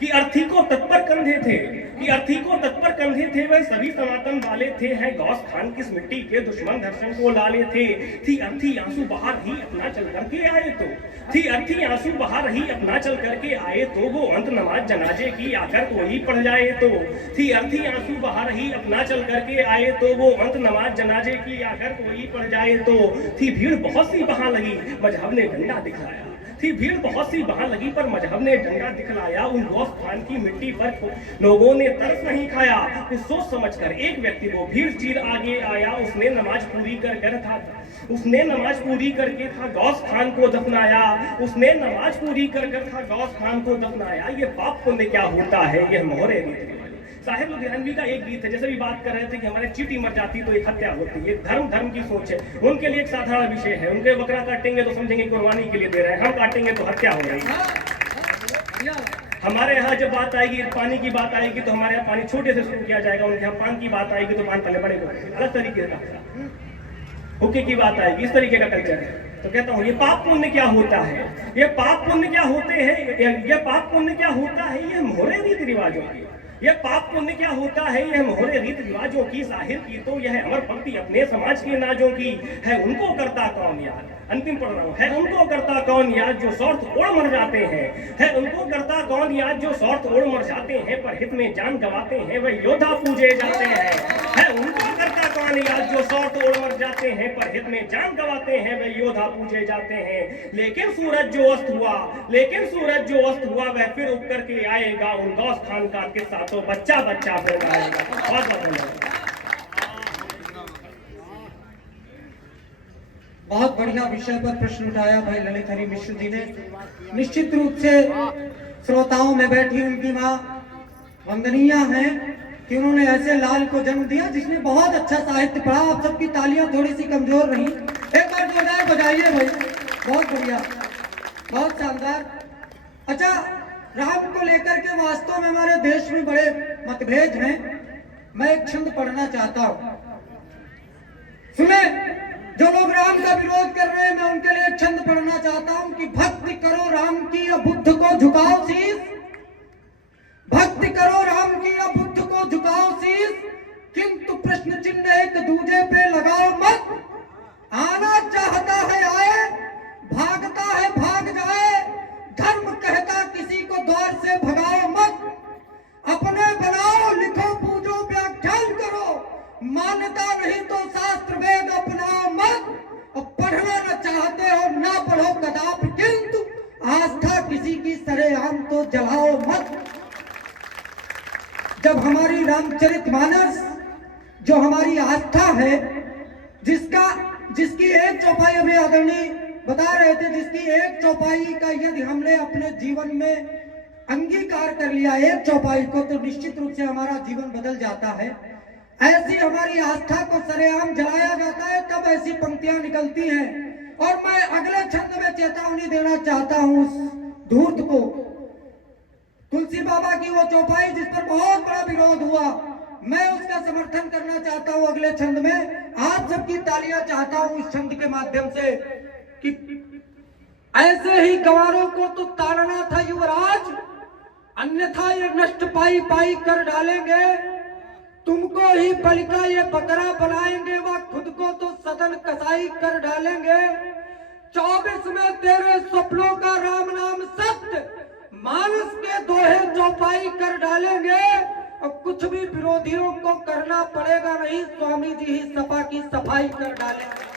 कि अर्थी को तत्पर कंधे थे, कि अर्थी को तत्पर कंधे थे वे सभी सनातन वाले थे। हैं गौस खान किस मिट्टी के दुश्मन दर्शन को लाले थे। थी अर्थी आंसू बहा रही अपना चल करके आए तो, थी अर्थी आंसू बहा रही अपना चल करके आए तो, वो अंत नमाज जनाजे की आकर कोई पढ़ जाए तो। थी अर्थी आंसू बहा रही अपना चल करके आए तो, वो अंत नमाज जनाजे की आकर कोई पढ़ जाए तो। थी भीड़ बहुत सी वहां लगी मजहब ने डंडा दिखाया। थी भीड़ बहुत सी वहां लगी पर मजहब ने डंडा दिखलाया। उन गौस खान की मिट्टी पर लोगों ने तरस नहीं खाया। फिर सोच समझकर एक व्यक्ति वो भीड़ चीर आगे आया। उसने नमाज पूरी कर था, उसने नमाज पूरी करके था गौस खान को दफनाया। उसने नमाज पूरी कर था गौस खान को दफनाया। ये पाप पुण्य क्या होता है, ये मोहरे रीति साहिब लुधियानवी का एक गीत है, जैसे भी बात कर रहे थे कि हमारे चींटी मर जाती तो एक हत्या होती है। धर्म की सोच है, उनके लिए एक साधारण विषय है। उनके बकरा काटेंगे तो समझेंगे कुर्बानी के लिए दे रहे हैं, हम काटेंगे तो हत्या हो रही है। हमारे यहाँ जब बात आएगी पानी की बात आएगी तो हमारे यहाँ पानी छोटे से शुरू किया जाएगा, उनके यहाँ पान की बात आएगी तो पान पहले बड़े को, अलग तरीके का हुक्के की बात आएगी, इस तरीके का कल्चर है। तो कहता हूँ ये पाप पुण्य क्या होता है, ये पाप पुण्य क्या होते हैं, ये पाप पुण्य क्या होता है, ये मोहरे रीति रिवाजों की, यह पाप पुण्य क्या होता है, यह मोहरे रीति रिवाजों की। जाहिर की तो यह अमर पंक्ति अपने समाज के नाजों की है। उनको करता कौन याद, अंतिम पढ़ रहा हूँ, है उनको करता कौन याद जो स्वार्थ ओढ़ मर जाते हैं। है उनको करता कौन याद जो स्वार्थ ओढ़ मर जाते हैं, पर हित में जान गवाते हैं वह योद्धा पूजे जाते हैं। है उनको करता कौन याद जो स्वार्थ ओढ़ मर जाते हैं, पर हित में जान गवाते हैं वह योद्धा पूजे जाते हैं। लेकिन सूरज जो अस्त हुआ, लेकिन सूरज जो अस्त हुआ वह फिर उग करके आएगा। उन गौस खान का किस्सा तो बच्चा बच्चा फिर आएगा। बहुत बहुत धन्यवाद। बहुत बढ़िया विषय पर प्रश्न उठाया भाई ललित हरि मिश्र जी ने। निश्चित रूप से श्रोताओं में बैठी उनकी माँ वंदनीय है कि उन्होंने ऐसे लाल को जन्म दिया जिसने बहुत अच्छा साहित्य पढ़ा। आप सबकी तालियां थोड़ी सी कमजोर रही, एक बार जोरदार बजाइए भाई, बहुत बढ़िया, बहुत शानदार। अच्छा, राम को लेकर के वास्तव में हमारे देश में बड़े मतभेद हैं। मैं एक छंद पढ़ना चाहता हूं, सुने। जो लोग राम का विरोध कर रहे हैं मैं उनके लिए एक छंद पढ़ना चाहता हूं कि भक्ति करो राम की या बुद्ध को झुकाओ शीश, भक्ति करो राम की या बुद्ध को झुकाओ शीश, किंतु प्रश्न चिन्ह एक दूजे पे लगाओ मत। आना चाहता है आए, भागता है भाग जाए, धर्म कहता किसी को द्वार से भगाओ मत। अपने बनाओ लिखो पूजो व्याख्यान करो, मान्यता नहीं तो शास्त्र वेद अपना रामचरितमानस जो हमारी आस्था है, जिसकी एक चौपाई हमें आदरणीय बता रहे थे, जिसकी एक चौपाई का यदि हमने अपने जीवन में अंगीकार कर लिया एक चौपाई को, तो निश्चित रूप से हमारा जीवन बदल जाता है। ऐसी हमारी आस्था को सरेआम जलाया जाता है, तब ऐसी पंक्तियां निकलती हैं। और मैं अगले छंद में चेतावनी देना चाहता हूं उस धूर्त को, तुलसी बाबा की वो चौपाई जिस पर बहुत बड़ा विरोध हुआ, मैं उसका समर्थन करना चाहता हूं अगले छंद में। आप सबकी तालियां चाहता हूं इस छंद के माध्यम से कि ऐसे ही गंवारों को तो ताड़ना था युवराज, अन्यथा ये नष्ट पाई पाई कर डालेंगे। तुमको ही बलिका ये बकरा बनाएंगे, वह खुद को तो सदन कसाई कर डालेंगे। 24 में तेरे सपनों का राम नाम सत्य, मानस के दोहे चौपाई कर डालेंगे। और कुछ भी विरोधियों को करना पड़ेगा नहीं, स्वामी जी ही सपा की सफाई कर डालेंगे।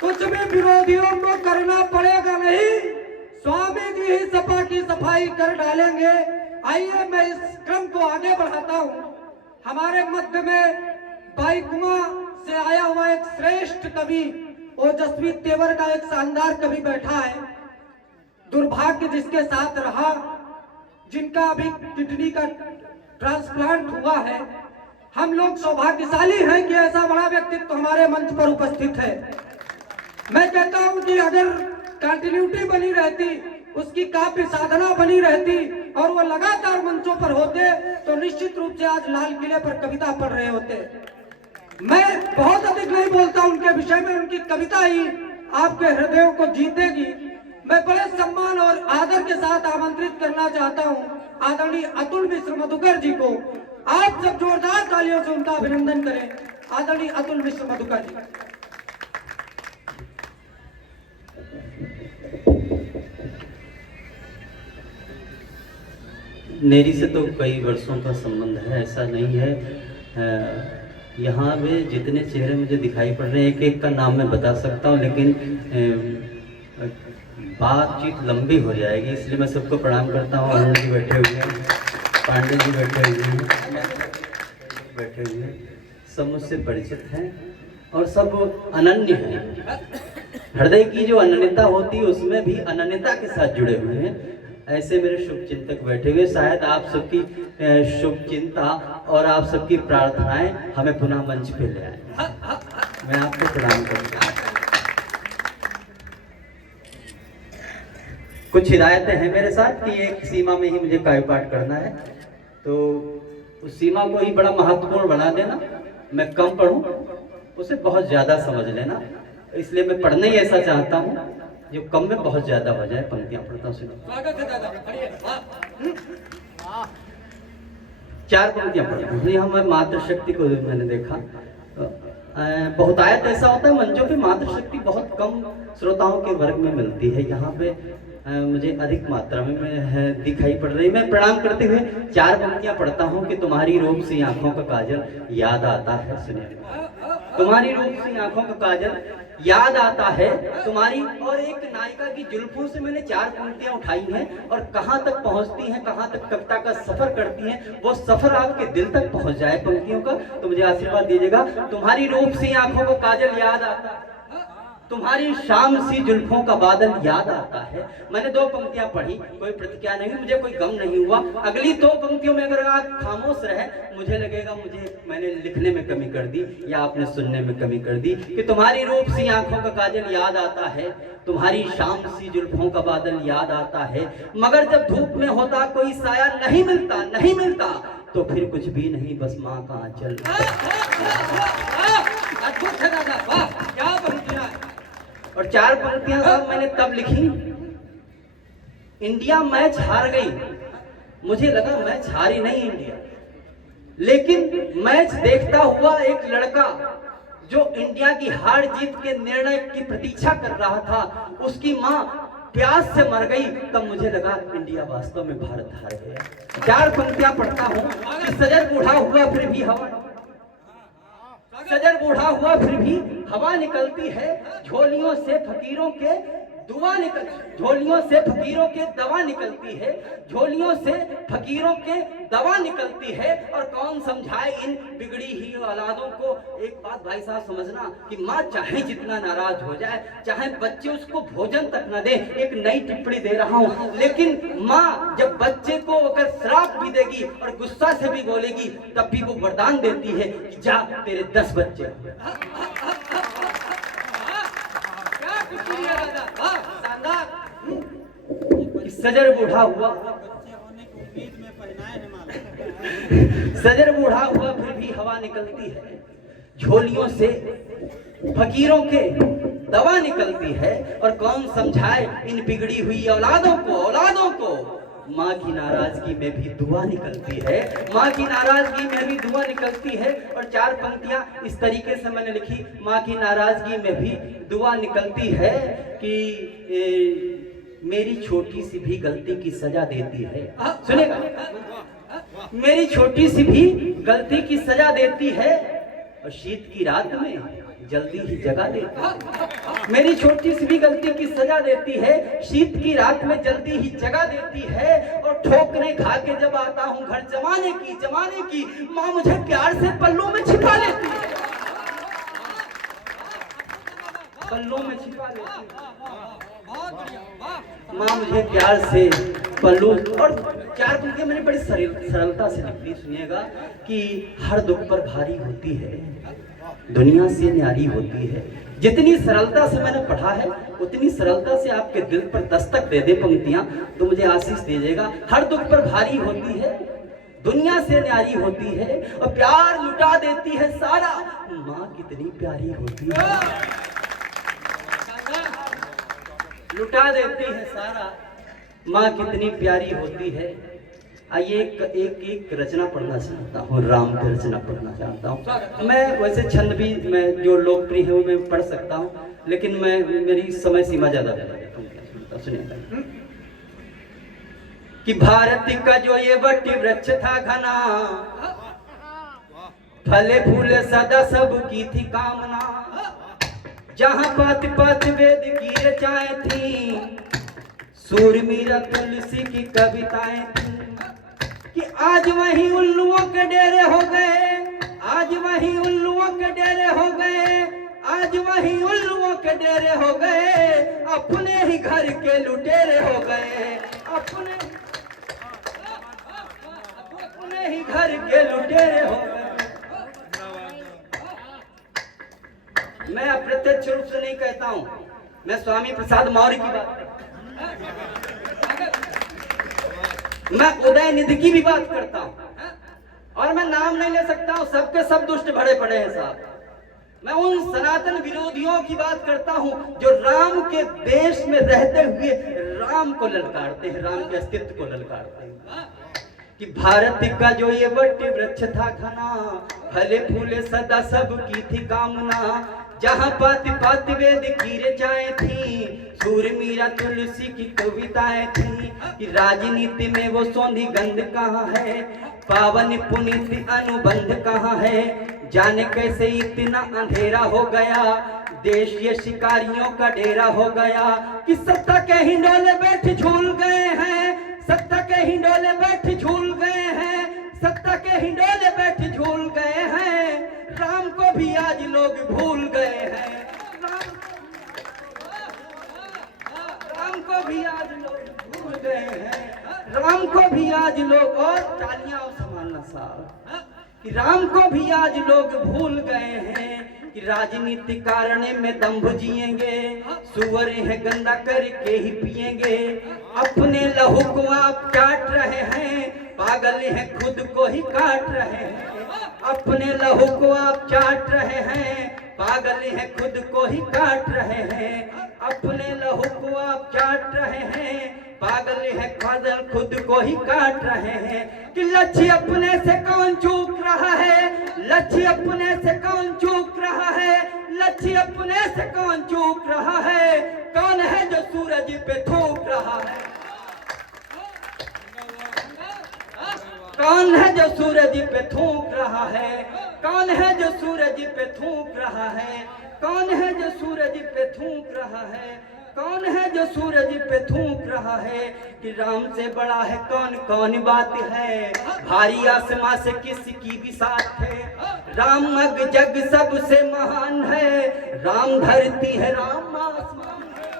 कुछ भी विरोधियों को करना पड़ेगा नहीं, स्वामी जी ही सपा की सफाई कर डालेंगे। आइए मैं इस क्रम को आगे बढ़ाता हूं। हमारे मध्य में बाईकुआ से आया हुआ एक श्रेष्ठ कवि ओजस्वी तेवर का एक शानदार कवि बैठा है। दुर्भाग्य जिसके साथ रहा, जिनका अभी किडनी का ट्रांसप्लांट हुआ है। हम लोग सौभाग्यशाली हैं कि ऐसा बड़ा व्यक्तित्व हमारे मंच पर उपस्थित है। मैं कहता हूं कि अगर कंटिन्यूटी बनी रहती, उसकी काफी साधना बनी रहती और वो लगातार मंचों पर होते, तो निश्चित रूप से आज लाल किले पर कविता पढ़ रहे होते। मैं बहुत अधिक नहीं बोलता उनके विषय में, उनकी कविता ही आपके हृदयों को जीतेगी। मैं बड़े सम्मान और आदर के साथ आमंत्रित करना चाहता हूं आदरणीय अतुल मिश्र मधुकर जी को। आप सब जोरदार तालियों से उनका अभिनंदन करें। आदरणीय अतुल मिश्र मधुकर जी। नेरी से तो कई वर्षों का संबंध है, ऐसा नहीं है। यहाँ में जितने चेहरे मुझे दिखाई पड़ रहे हैं, एक एक का नाम मैं बता सकता हूँ, लेकिन बातचीत लंबी हो जाएगी, इसलिए मैं सबको प्रणाम करता हूँ। अरुण जी बैठे हुए हैं, पांडे जी बैठे हुए हैं, सब मुझसे परिचित हैं और सब अनन्य हैं। हृदय की जो अनन्यता होती है उसमें भी अनन्यता के साथ जुड़े हुए हैं। ऐसे मेरे शुभ चिंतक बैठे हुए। शायद आप सबकी शुभ चिंता और आप सबकी प्रार्थनाएं हमें पुनः मंच पे ले आए। मैं आपको प्रणाम करता हूँ। कुछ हिदायतें हैं मेरे साथ कि एक सीमा में ही मुझे काव्य पाठ करना है, तो उस सीमा को ही बड़ा महत्वपूर्ण बना देना। मैं कम पढ़ूं, उसे बहुत ज्यादा समझ लेना। इसलिए मैं पढ़ना ही ऐसा चाहता हूँ जो कम में बहुत ज्यादा हो जाए। पंक्तियां पढ़ता हूँ, सुनो। 4 पंक्तियां पढ़ता हूँ। यहाँ मैं मातृशक्ति को मैंने देखा, बहुतायत ऐसा होता है मंचों पे मातृशक्ति बहुत कम श्रोताओं के वर्ग में मिलती है। यहाँ पे मुझे अधिक मात्रा में दिखाई पड़ रही। मैं प्रणाम करते हुए 4 पंक्तियां पढ़ता हूँ कि तुम्हारी रूप सी आंखों का काजल याद आता है। सुनिए, तुम्हारी रूप सी आंखों का काजल याद आता है तुम्हारी। और एक नायिका की जुल्फों से मैंने 4 पंक्तियां उठाई हैं और कहाँ तक पहुँचती हैं, कहाँ तक कविता का सफर करती हैं, वो सफर आपके दिल तक पहुँच जाए पंक्तियों का, तो मुझे आशीर्वाद दीजिएगा। तुम्हारी रूप सी आंखों का काजल याद आता है, तुम्हारी शाम सी जुल्फों का बादल याद आता है। मैंने 2 पंक्तियां पढ़ी, कोई प्रतिक्रिया नहीं, मुझे कोई गम नहीं हुआ। अगली 2 पंक्तियों में अगर आप खामोश रहे, मुझे लगेगा मैंने लिखने में कमी कर दी या आपने सुनने में कमी कर दी। कि तुम्हारी रूप सी आंखों का काजल याद आता है, तुम्हारी शाम सी जुल्फों का बादल याद आता है। मगर जब धूप में होता कोई साया नहीं मिलता, तो फिर कुछ भी नहीं, बस माँ का आंचल। अद्भुत है दादा, वाह क्या पंक्तियां। और 4 पंक्तियां साहब मैंने तब लिखी, इंडिया मैच हार गई। मुझे लगा मैच हारी नहीं इंडिया, लेकिन मैच देखता हुआ एक लड़का जो इंडिया की हार जीत के निर्णय की प्रतीक्षा कर रहा था, उसकी मां प्यास से मर गई। तब मुझे लगा इंडिया वास्तव में भारत हार गया। 4 पंक्तियां पढ़ता हूं कि सजर बूढ़ा हुआ फिर भी हवा, सजर बूढ़ा हुआ फिर भी हवा निकलती है। झोलियों से फकीरों के दुआ निकल, झोलियों से फकीरों के दवा निकलती है, झोलियों से फकीरों के दवा निकलती है। और कौन समझाए इन बिगड़ी ही औलादों को। एक बात भाई साहब समझना कि माँ चाहे जितना नाराज हो जाए, चाहे बच्चे उसको भोजन तक न दे, एक नई टिप्पणी दे रहा हूँ, लेकिन माँ जब बच्चे को अगर श्राप भी देगी और गुस्सा से भी बोलेगी, तब भी वो वरदान देती है कि जा तेरे 10 बच्चे। सजर बूढ़ा हुआ, सजर बूढ़ा हुआ फिर भी हवा निकलती है, झोलियों से फकीरों के दवा निकलती है। और कौन समझाए इन बिगड़ी हुई औलादों को। माँ की नाराजगी में भी दुआ निकलती है, माँ की नाराजगी में भी दुआ निकलती है। और 4 पंक्तियां इस तरीके से मैंने लिखी, माँ की नाराजगी में भी दुआ निकलती है कि मेरी छोटी सी भी गलती की सजा देती है। सुनेगा, मेरी छोटी सी भी गलती की सजा देती है और शीत की रात में जल्दी ही जगा देती है। मेरी छोटी सी भी गलती की सजा देती है, शीत की रात में जल्दी ही जगा देती है। और ठोकरें खा के जब आता हूँ घर जमाने की माँ मुझे प्यार से पल्लों में छिपा लेती है, पल्लों में छिपा लेती है माँ मुझे प्यार से पल्लू। और 4 पंक्तियां मैंने बड़ी सरलता से लिखी, सुनिएगा कि हर दुख पर भारी होती है, दुनिया से न्यारी होती है। जितनी सरलता से मैंने पढ़ा है, उतनी सरलता से आपके दिल पर दस्तक दे दे पंक्तियां, तो मुझे आशीष दीजिएगा। हर दुख पर भारी होती है, दुनिया से न्यारी होती है, और प्यार लुटा देती है सारा। माँ कितनी प्यारी होती है, लुटा देती है सारा। माँ कितनी प्यारी होती है। आइए एक रचना पढ़ना चाहता हूँ, राम की रचना पढ़ना चाहता हूँ। मैं वैसे छंद भी मैं जो लोकप्रिय है वो मैं पढ़ सकता हूँ, लेकिन मेरी समय सीमा ज्यादा है। सुनिए कि भारत का जो ये वट वृक्ष था घना, फले फूले सदा सब की थी कामना, जहाँ पात पात वेद की रचाएं थी, सूरमीरा तुलसी की कविताएं थी। कि आज वही उल्लुओं के डेरे हो गए, आज वही उल्लुओं के डेरे हो गए, आज वही उल्लुओं के डेरे हो गए, अपने ही घर के लुटेरे हो गए, अपने ही घर के लुटेरे हो गए। मैं अप्रत्यक्ष रूप से नहीं कहता हूं, मैं स्वामी प्रसाद मौर्य की बात करता हूं, मैं उदय निधि की भी बात करता हूं, और मैं नाम नहीं ले सकता हूं, सबके सब दुष्ट भरे पड़े हैं साहब। मैं उन सनातन विरोधियों की बात करता हूं जो राम के देश में रहते हुए राम को ललकारते हैं, राम के अस्तित्व को ललकारते हैं। कि भारत का जो ये वट वृक्ष था घना, फले फूले सदा सब की थी कामना, जहाँ पात पात वेद की रचाएं थी, सूरमीरा तुलसी की कविताएं थी। कि राजनीति में वो सौंधी गंध कहाँ है, पावन पुनीत अनुबंध कहाँ है, जाने कैसे इतना अंधेरा हो गया, देश ये शिकारियों का डेरा हो गया। कि सत्ता के हिंडोले बैठ झूल गए हैं, सत्ता के हिंडोले बैठ झूल गए हैं, सत्ता के हिंडोले बैठ झूल गए हैं, राम को भी आज लोग भूल गए हैं, राम को भी आज लोग भूल गए हैं, राम को भी आज लोग। और तालियां संभालना साहब, कि राम को भी आज लोग भूल गए हैं। कि राजनीति कारणे में दंभ जिएंगे, सुअर है गंदा करके ही पिएंगे, अपने लहू को आप चाट रहे हैं, पागल है खुद को ही काट रहे हैं, अपने लहू को आप चाट रहे हैं, पागल है खुद को ही काट रहे हैं, अपने लहू को आप चाट रहे हैं, पागल है खुद को ही काट रहे हैं। कि लक्ष्य अपने से कौन चूक रहा है, लक्ष्य अपने से कौन चूक रहा है, लक्ष्य अपने से कौन चूक रहा है, कौन है जो सूरज पे थूक रहा है, कौन है जो सूरज पे थूक रहा है, कौन है जो सूरज पे थूक रहा है, कौन है जो सूरज पे थूक रहा है। कौन है जो सूरज पे थूक रहा है कि राम से बड़ा है कौन कौन बात है। भारी आसमां से किसकी भी साथ है, राम अग जग सबसे महान है। राम धरती है राम आसमान है,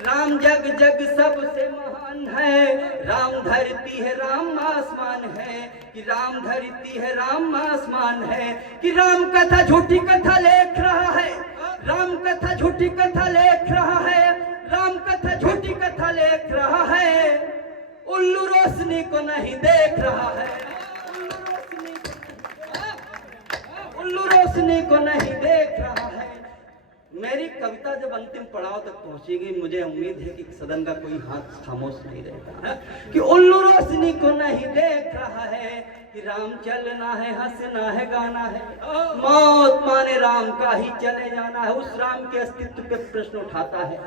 राम जग जग सबसे महान है। राम धरती है राम आसमान है, कि राम धरती है राम आसमान है। कि राम कथा झूठी कथा लेख रहा है, राम कथा झूठी कथा लेख रहा है, राम कथा झूठी कथा लेख रहा है। उल्लू रोशनी को नहीं देख रहा है, उल्लू रोशनी को नहीं देख रहा है। मेरी कविता जब अंतिम पड़ाव तक पहुंचेगी, मुझे उम्मीद है कि सदन का कोई हाथ खामोश नहीं रहेगा। कि उल्लू रोशनी को नहीं देख रहा है, कि राम चलना है हंसना है गाना है, मौत माने राम का ही चले जाना है। उस राम के अस्तित्व पे प्रश्न उठाता है,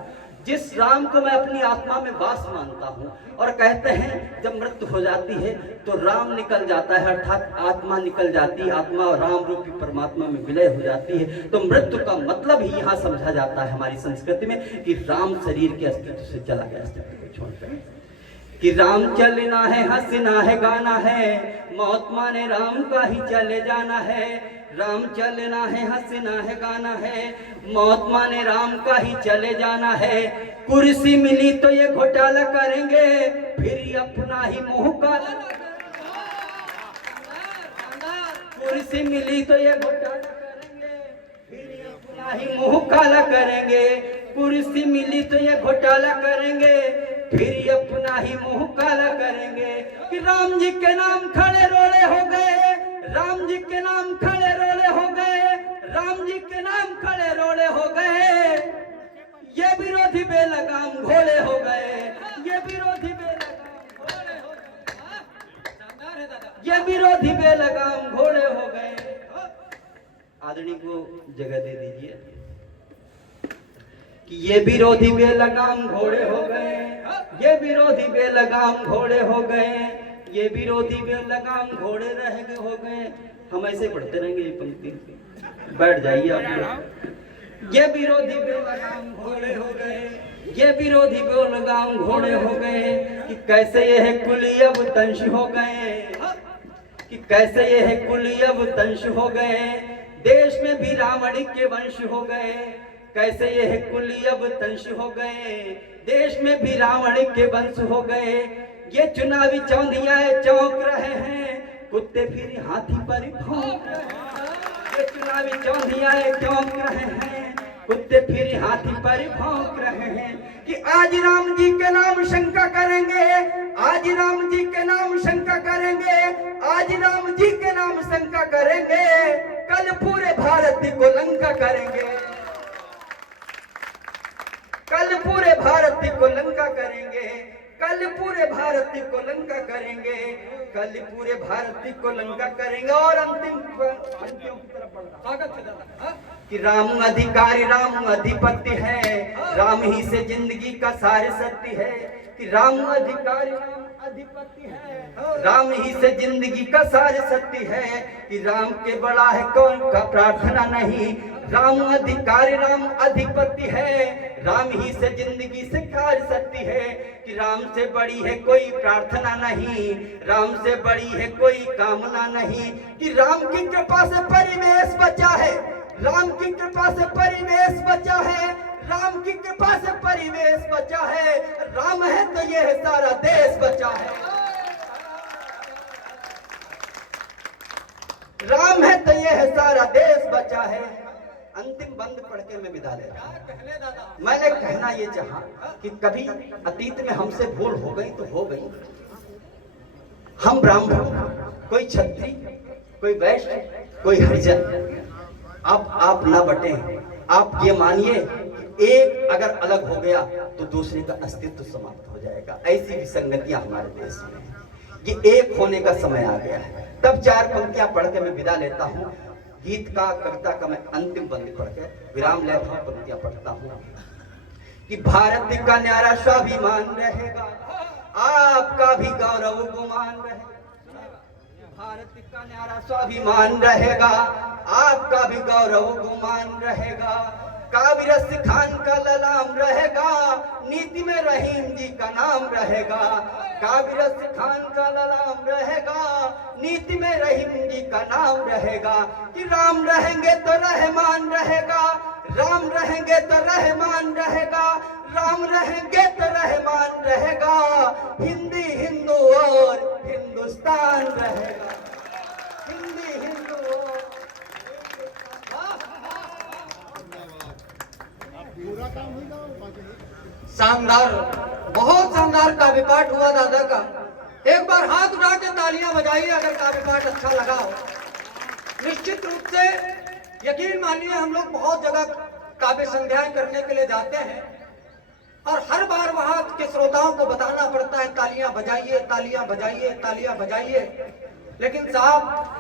जिस राम को मैं अपनी आत्मा में वास मानता हूँ। और कहते हैं जब मृत्यु हो जाती है तो राम निकल जाता है, अर्थात आत्मा निकल जाती है, आत्मा और राम रूपी परमात्मा में विलय हो जाती है। तो मृत्यु का मतलब ही यहाँ समझा जाता है हमारी संस्कृति में, कि राम शरीर के अस्तित्व से चला गया, अस्तित्व को छोड़कर। कि राम चलना है हंसना है गाना है, मौत माने राम का ही चले जाना है। राम चलना है हंसना है गाना है, मौत माने राम का ही चले जाना है। कुर्सी मिली तो ये घोटाला करेंगे, फिर अपना ही मुंह काला। कुर्सी मिली तो ये घोटाला करेंगे, फिर अपना ही मुंह काला करेंगे। कुर्सी मिली तो ये घोटाला करेंगे, फिर अपना ही मुंह काला करेंगे। कि राम जी के नाम खड़े रोड़े हो गए, राम जी के नाम खड़े रोड़े हो गए, राम जी के नाम खड़े रोड़े हो गए। ये विरोधी बेलगाम घोड़े हो गए, ये विरोधी बेलगाम घोड़े हो गए, ये विरोधी बेलगाम घोड़े हो गए। आदरणीय को जगह दे दीजिए। कि ये विरोधी बेलगाम घोड़े हो गए, ये विरोधी बेलगाम घोड़े हो गए, ये विरोधी बेलगाम घोड़े रह गए हो गए। हम ऐसे पढ़ते रहेंगे ये पंक्ति, बैठ जाइए आप लोग। ये विरोधी बेलगाम घोड़े हो गए, ये विरोधी बेलगाम घोड़े हो गए। कि कैसे ये है कुलियब तंश हो गए, कि कैसे ये है कुलियब तंश हो गए। देश में भी रावण के वंश हो गए, कैसे ये है कुलियब तंश हो गए। देश में भी रावण के वंश हो गए। ये चुनावी चौंधियाए चौंक रहे हैं, कुत्ते फिर हाथी पर भौंक रहे हैं। ये चुनावी चौंधियाए चौंक रहे हैं, कुत्ते फिर हाथी पर भौंक रहे हैं। कि आज राम जी के नाम शंका करेंगे, आज राम जी के नाम शंका करेंगे, आज राम जी के नाम शंका करेंगे। कल पूरे भारत को लंका करेंगे, कल पूरे भारत को लंका करेंगे, कल पूरे भारत को लंका करेंगे, कल पूरे भारत को लंका करेंगे। और अंतिम की तरफ बढ़ रहा कि राम अधिकारी राम अधिपति है, राम ही से जिंदगी का सार सत्य है। कि राम अधिकारी राम अधिपति है, राम ही से जिंदगी का सार सत्य है। कि राम के बड़ा है कौन का प्रार्थना नहीं, राम अधिकारी राम अधिपति है, राम ही से जिंदगी से कार्य सत्य है। कि राम से बड़ी है कोई प्रार्थना नहीं, राम से बड़ी है कोई कामना नहीं। कि राम की कृपा से परिवेश बचा है, राम की कृपा से परिवेश बचा है, राम की कृपा से परिवेश बचा है। राम है तो ये है सारा देश बचा है, राम है तो ये है सारा देश बचा है। अंतिम बंद पढ़ के मैं विदा लेता हूं। मैंने कहना ये चाहा कि कभी अतीत में हमसे भूल हो गई तो हो गई। हम ब्राह्मण, कोई क्षत्रिय, कोई वैश्य, कोई हरिजन, आप ना बटे। आप ये मानिए कि एक अगर अलग हो गया तो दूसरे का अस्तित्व समाप्त हो जाएगा। ऐसी विसंगतियां हमारे देश में हैं। ये एक होने का समय आ गया है। तब चार पंक्तियां पढ़ के मैं विदा लेता हूँ। गीत का कविता का मैं अंतिम बंद पढ़ के विराम लेता हूँ, पंक्तियां पढ़ता हूँ। कि भारत का न्यारा स्वाभिमान रहेगा, आपका भी गौरव गुमान रहेगा। भारत का न्यारा स्वाभिमान रहेगा, आपका भी गौरव गुमान रहेगा। काबिरस खान का ललाम रहेगा, नीति में रहीम जी का नाम रहेगा। काबिरस खान का ललाम रहेगा, नीति में रहीम जी का नाम रहेगा। कि राम रहेंगे तो रहमान रहेगा, राम रहेंगे तो रहमान रहेगा, राम रहेंगे तो रहमान रहेगा। हिंदी हिंदू और हिंदुस्तान रहेगा, हिंदी हिंदू और शानदार, बहुत शानदार काव्य पाठ हुआ दादा का। एक बार हाथ उठा के तालियां बजाइए अगर काव्य पाठ अच्छा लगा हो। निश्चित रूप से यकीन मानिए हम लोग बहुत जगह काव्य संध्याएं करने के लिए जाते हैं और हर बार वहां के श्रोताओं को बताना पड़ता है तालियां बजाइए, तालियां बजाइए, तालियां बजाइए। लेकिन साहब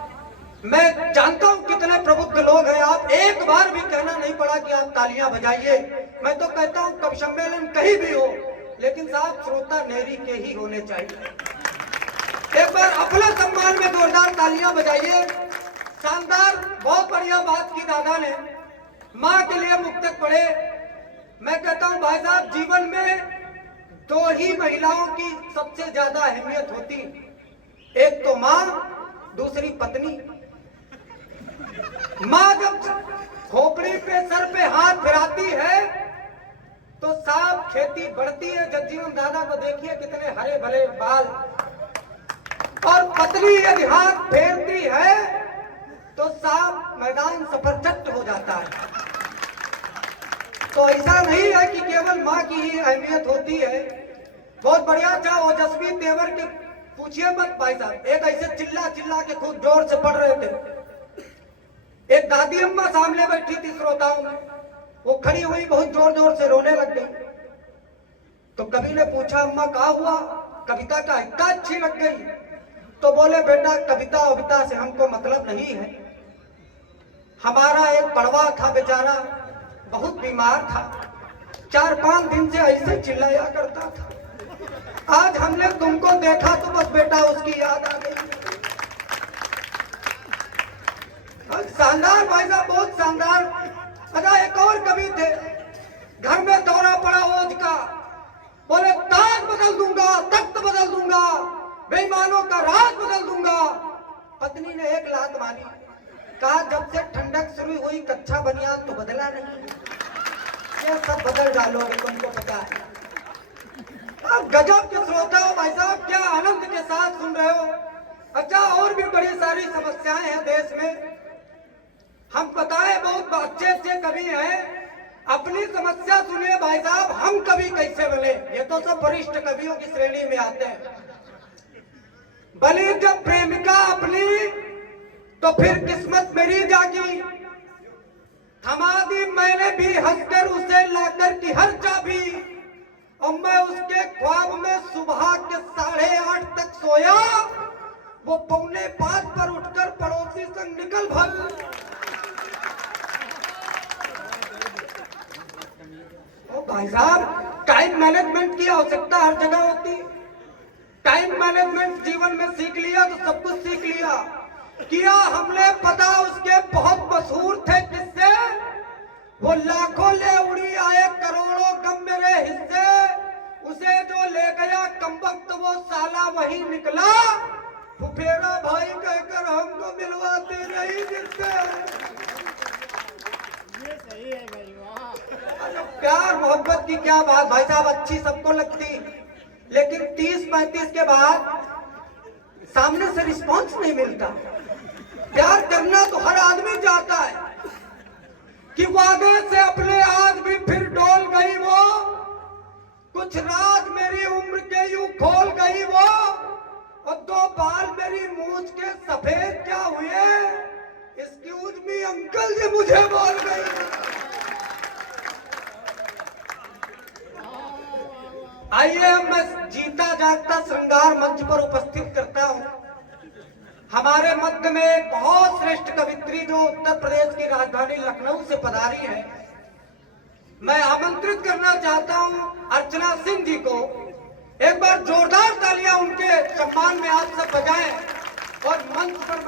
मैं जानता हूं कितने प्रबुद्ध लोग हैं, आप एक बार भी कहना नहीं पड़ा कि आप तालियां बजाइए। मैं तो कहता हूं कवि सम्मेलन कहीं भी हो, लेकिन साहब श्रोता नेरी के ही होने चाहिए। एक बार अपने सम्मान में जोरदार तालियां बजाइए। शानदार, बहुत बढ़िया बात की दादा ने। माँ के लिए मुक्तक पढ़े। मैं कहता हूं भाई साहब जीवन में दो ही महिलाओं की सबसे ज्यादा अहमियत होती, एक तो माँ, दूसरी पत्नी। माँ जब खोपड़ी पे सर पे हाथ फिराती है तो साफ खेती बढ़ती है। जगजीवन दादा को देखिए कितने हरे भरे बाल। और पत्नी यदि हाथ फेरती है तो साफ मैदान सफरचट हो जाता है। तो ऐसा नहीं है कि केवल माँ की ही अहमियत होती है। बहुत बढ़िया था ओजस्वी तेवर के, पूछिए मत भाई साहब। एक ऐसे चिल्ला चिल्ला के खूब जोर से पढ़ रहे थे। एक दादी अम्मा सामने बैठी थी श्रोताओं में, वो खड़ी हुई बहुत जोर जोर से रोने लग गई। तो कवि ने पूछा अम्मा क्या हुआ, कविता का इतना अच्छी लग गई? तो बोले बेटा कविता वविता से हमको मतलब नहीं है। हमारा एक पड़वा था बेचारा, बहुत बीमार था, 4-5 दिन से ऐसे चिल्लाया करता था। आज हमने तुमको देखा तो बस बेटा उसकी याद आ गई। शानदार भाई साहब, बहुत शानदार। अच्छा एक और कवि थे, घर में दौरा पड़ा ओज का, बोले ताज बदल दूंगा, तख्त बदल दूंगा, बेईमानों का राज बदल दूंगा। पत्नी ने एक लात मारी, कहा जब से ठंडक शुरू हुई कच्चा बनियान तो बदला नहीं, ये सब बदल डालोगे, तुमको पता है। अब गजब के श्रोता हो भाई साहब, क्या आनंद के साथ सुन रहे हो। अच्छा और भी बड़ी सारी समस्याएं हैं देश में। हम बताएं बहुत अच्छे अच्छे कवि हैं, अपनी समस्या सुनिए भाई साहब। हम कवि कैसे बने, ये तो सब वरिष्ठ कवियों की श्रेणी में आते हैं। बनी जब प्रेमिका अपनी तो फिर किस्मत मेरी जागी, थमा दी मैंने भी हंसकर उसे लाकर की हर चाबी। और मैं उसके ख्वाब में सुबह के 8:30 तक सोया, वो 4:45 पर उठकर पड़ोसी संग निकल भल। ओ भाई साहब, टाइम मैनेजमेंट की आवश्यकता हर जगह होती। टाइम मैनेजमेंट जीवन में सीख लिया तो सब कुछ सीख लिया। किया हमने पता उसके बहुत मशहूर थे किससे, वो लाखों ले उड़ी आए करोड़ों गम मेरे हिस्से। उसे जो ले गया कमबख्त वो साला वही निकला, फुफेरा भाई कहकर हमको मिलवाते नहीं जिससे। ये सही है भाई, वाह। प्यार मोहब्बत की क्या बात भाई साहब, अच्छी सबको लगती, लेकिन 30-35 के बाद सामने से रिस्पॉन्स नहीं मिलता। प्यार करना तो हर आदमी चाहता है कि वादे से अपने आज भी फिर डोल गई वो, कुछ राज मेरी उम्र के यूं खोल गई वो, और 2 बाल मेरी मूंछ के सफेद क्या हुए, एक्सक्यूज मी अंकल जी मुझे बोल गई। आइए मैं जीता जागता श्रृंगार मंच पर उपस्थित करता हूं। हमारे मध्य में एक बहुत श्रेष्ठ कवित्री जो उत्तर प्रदेश की राजधानी लखनऊ से पधारी है, मैं आमंत्रित करना चाहता हूं अर्चना सिंह जी को। एक बार जोरदार तालियां उनके सम्मान में आप सब बजाएं और मंच पर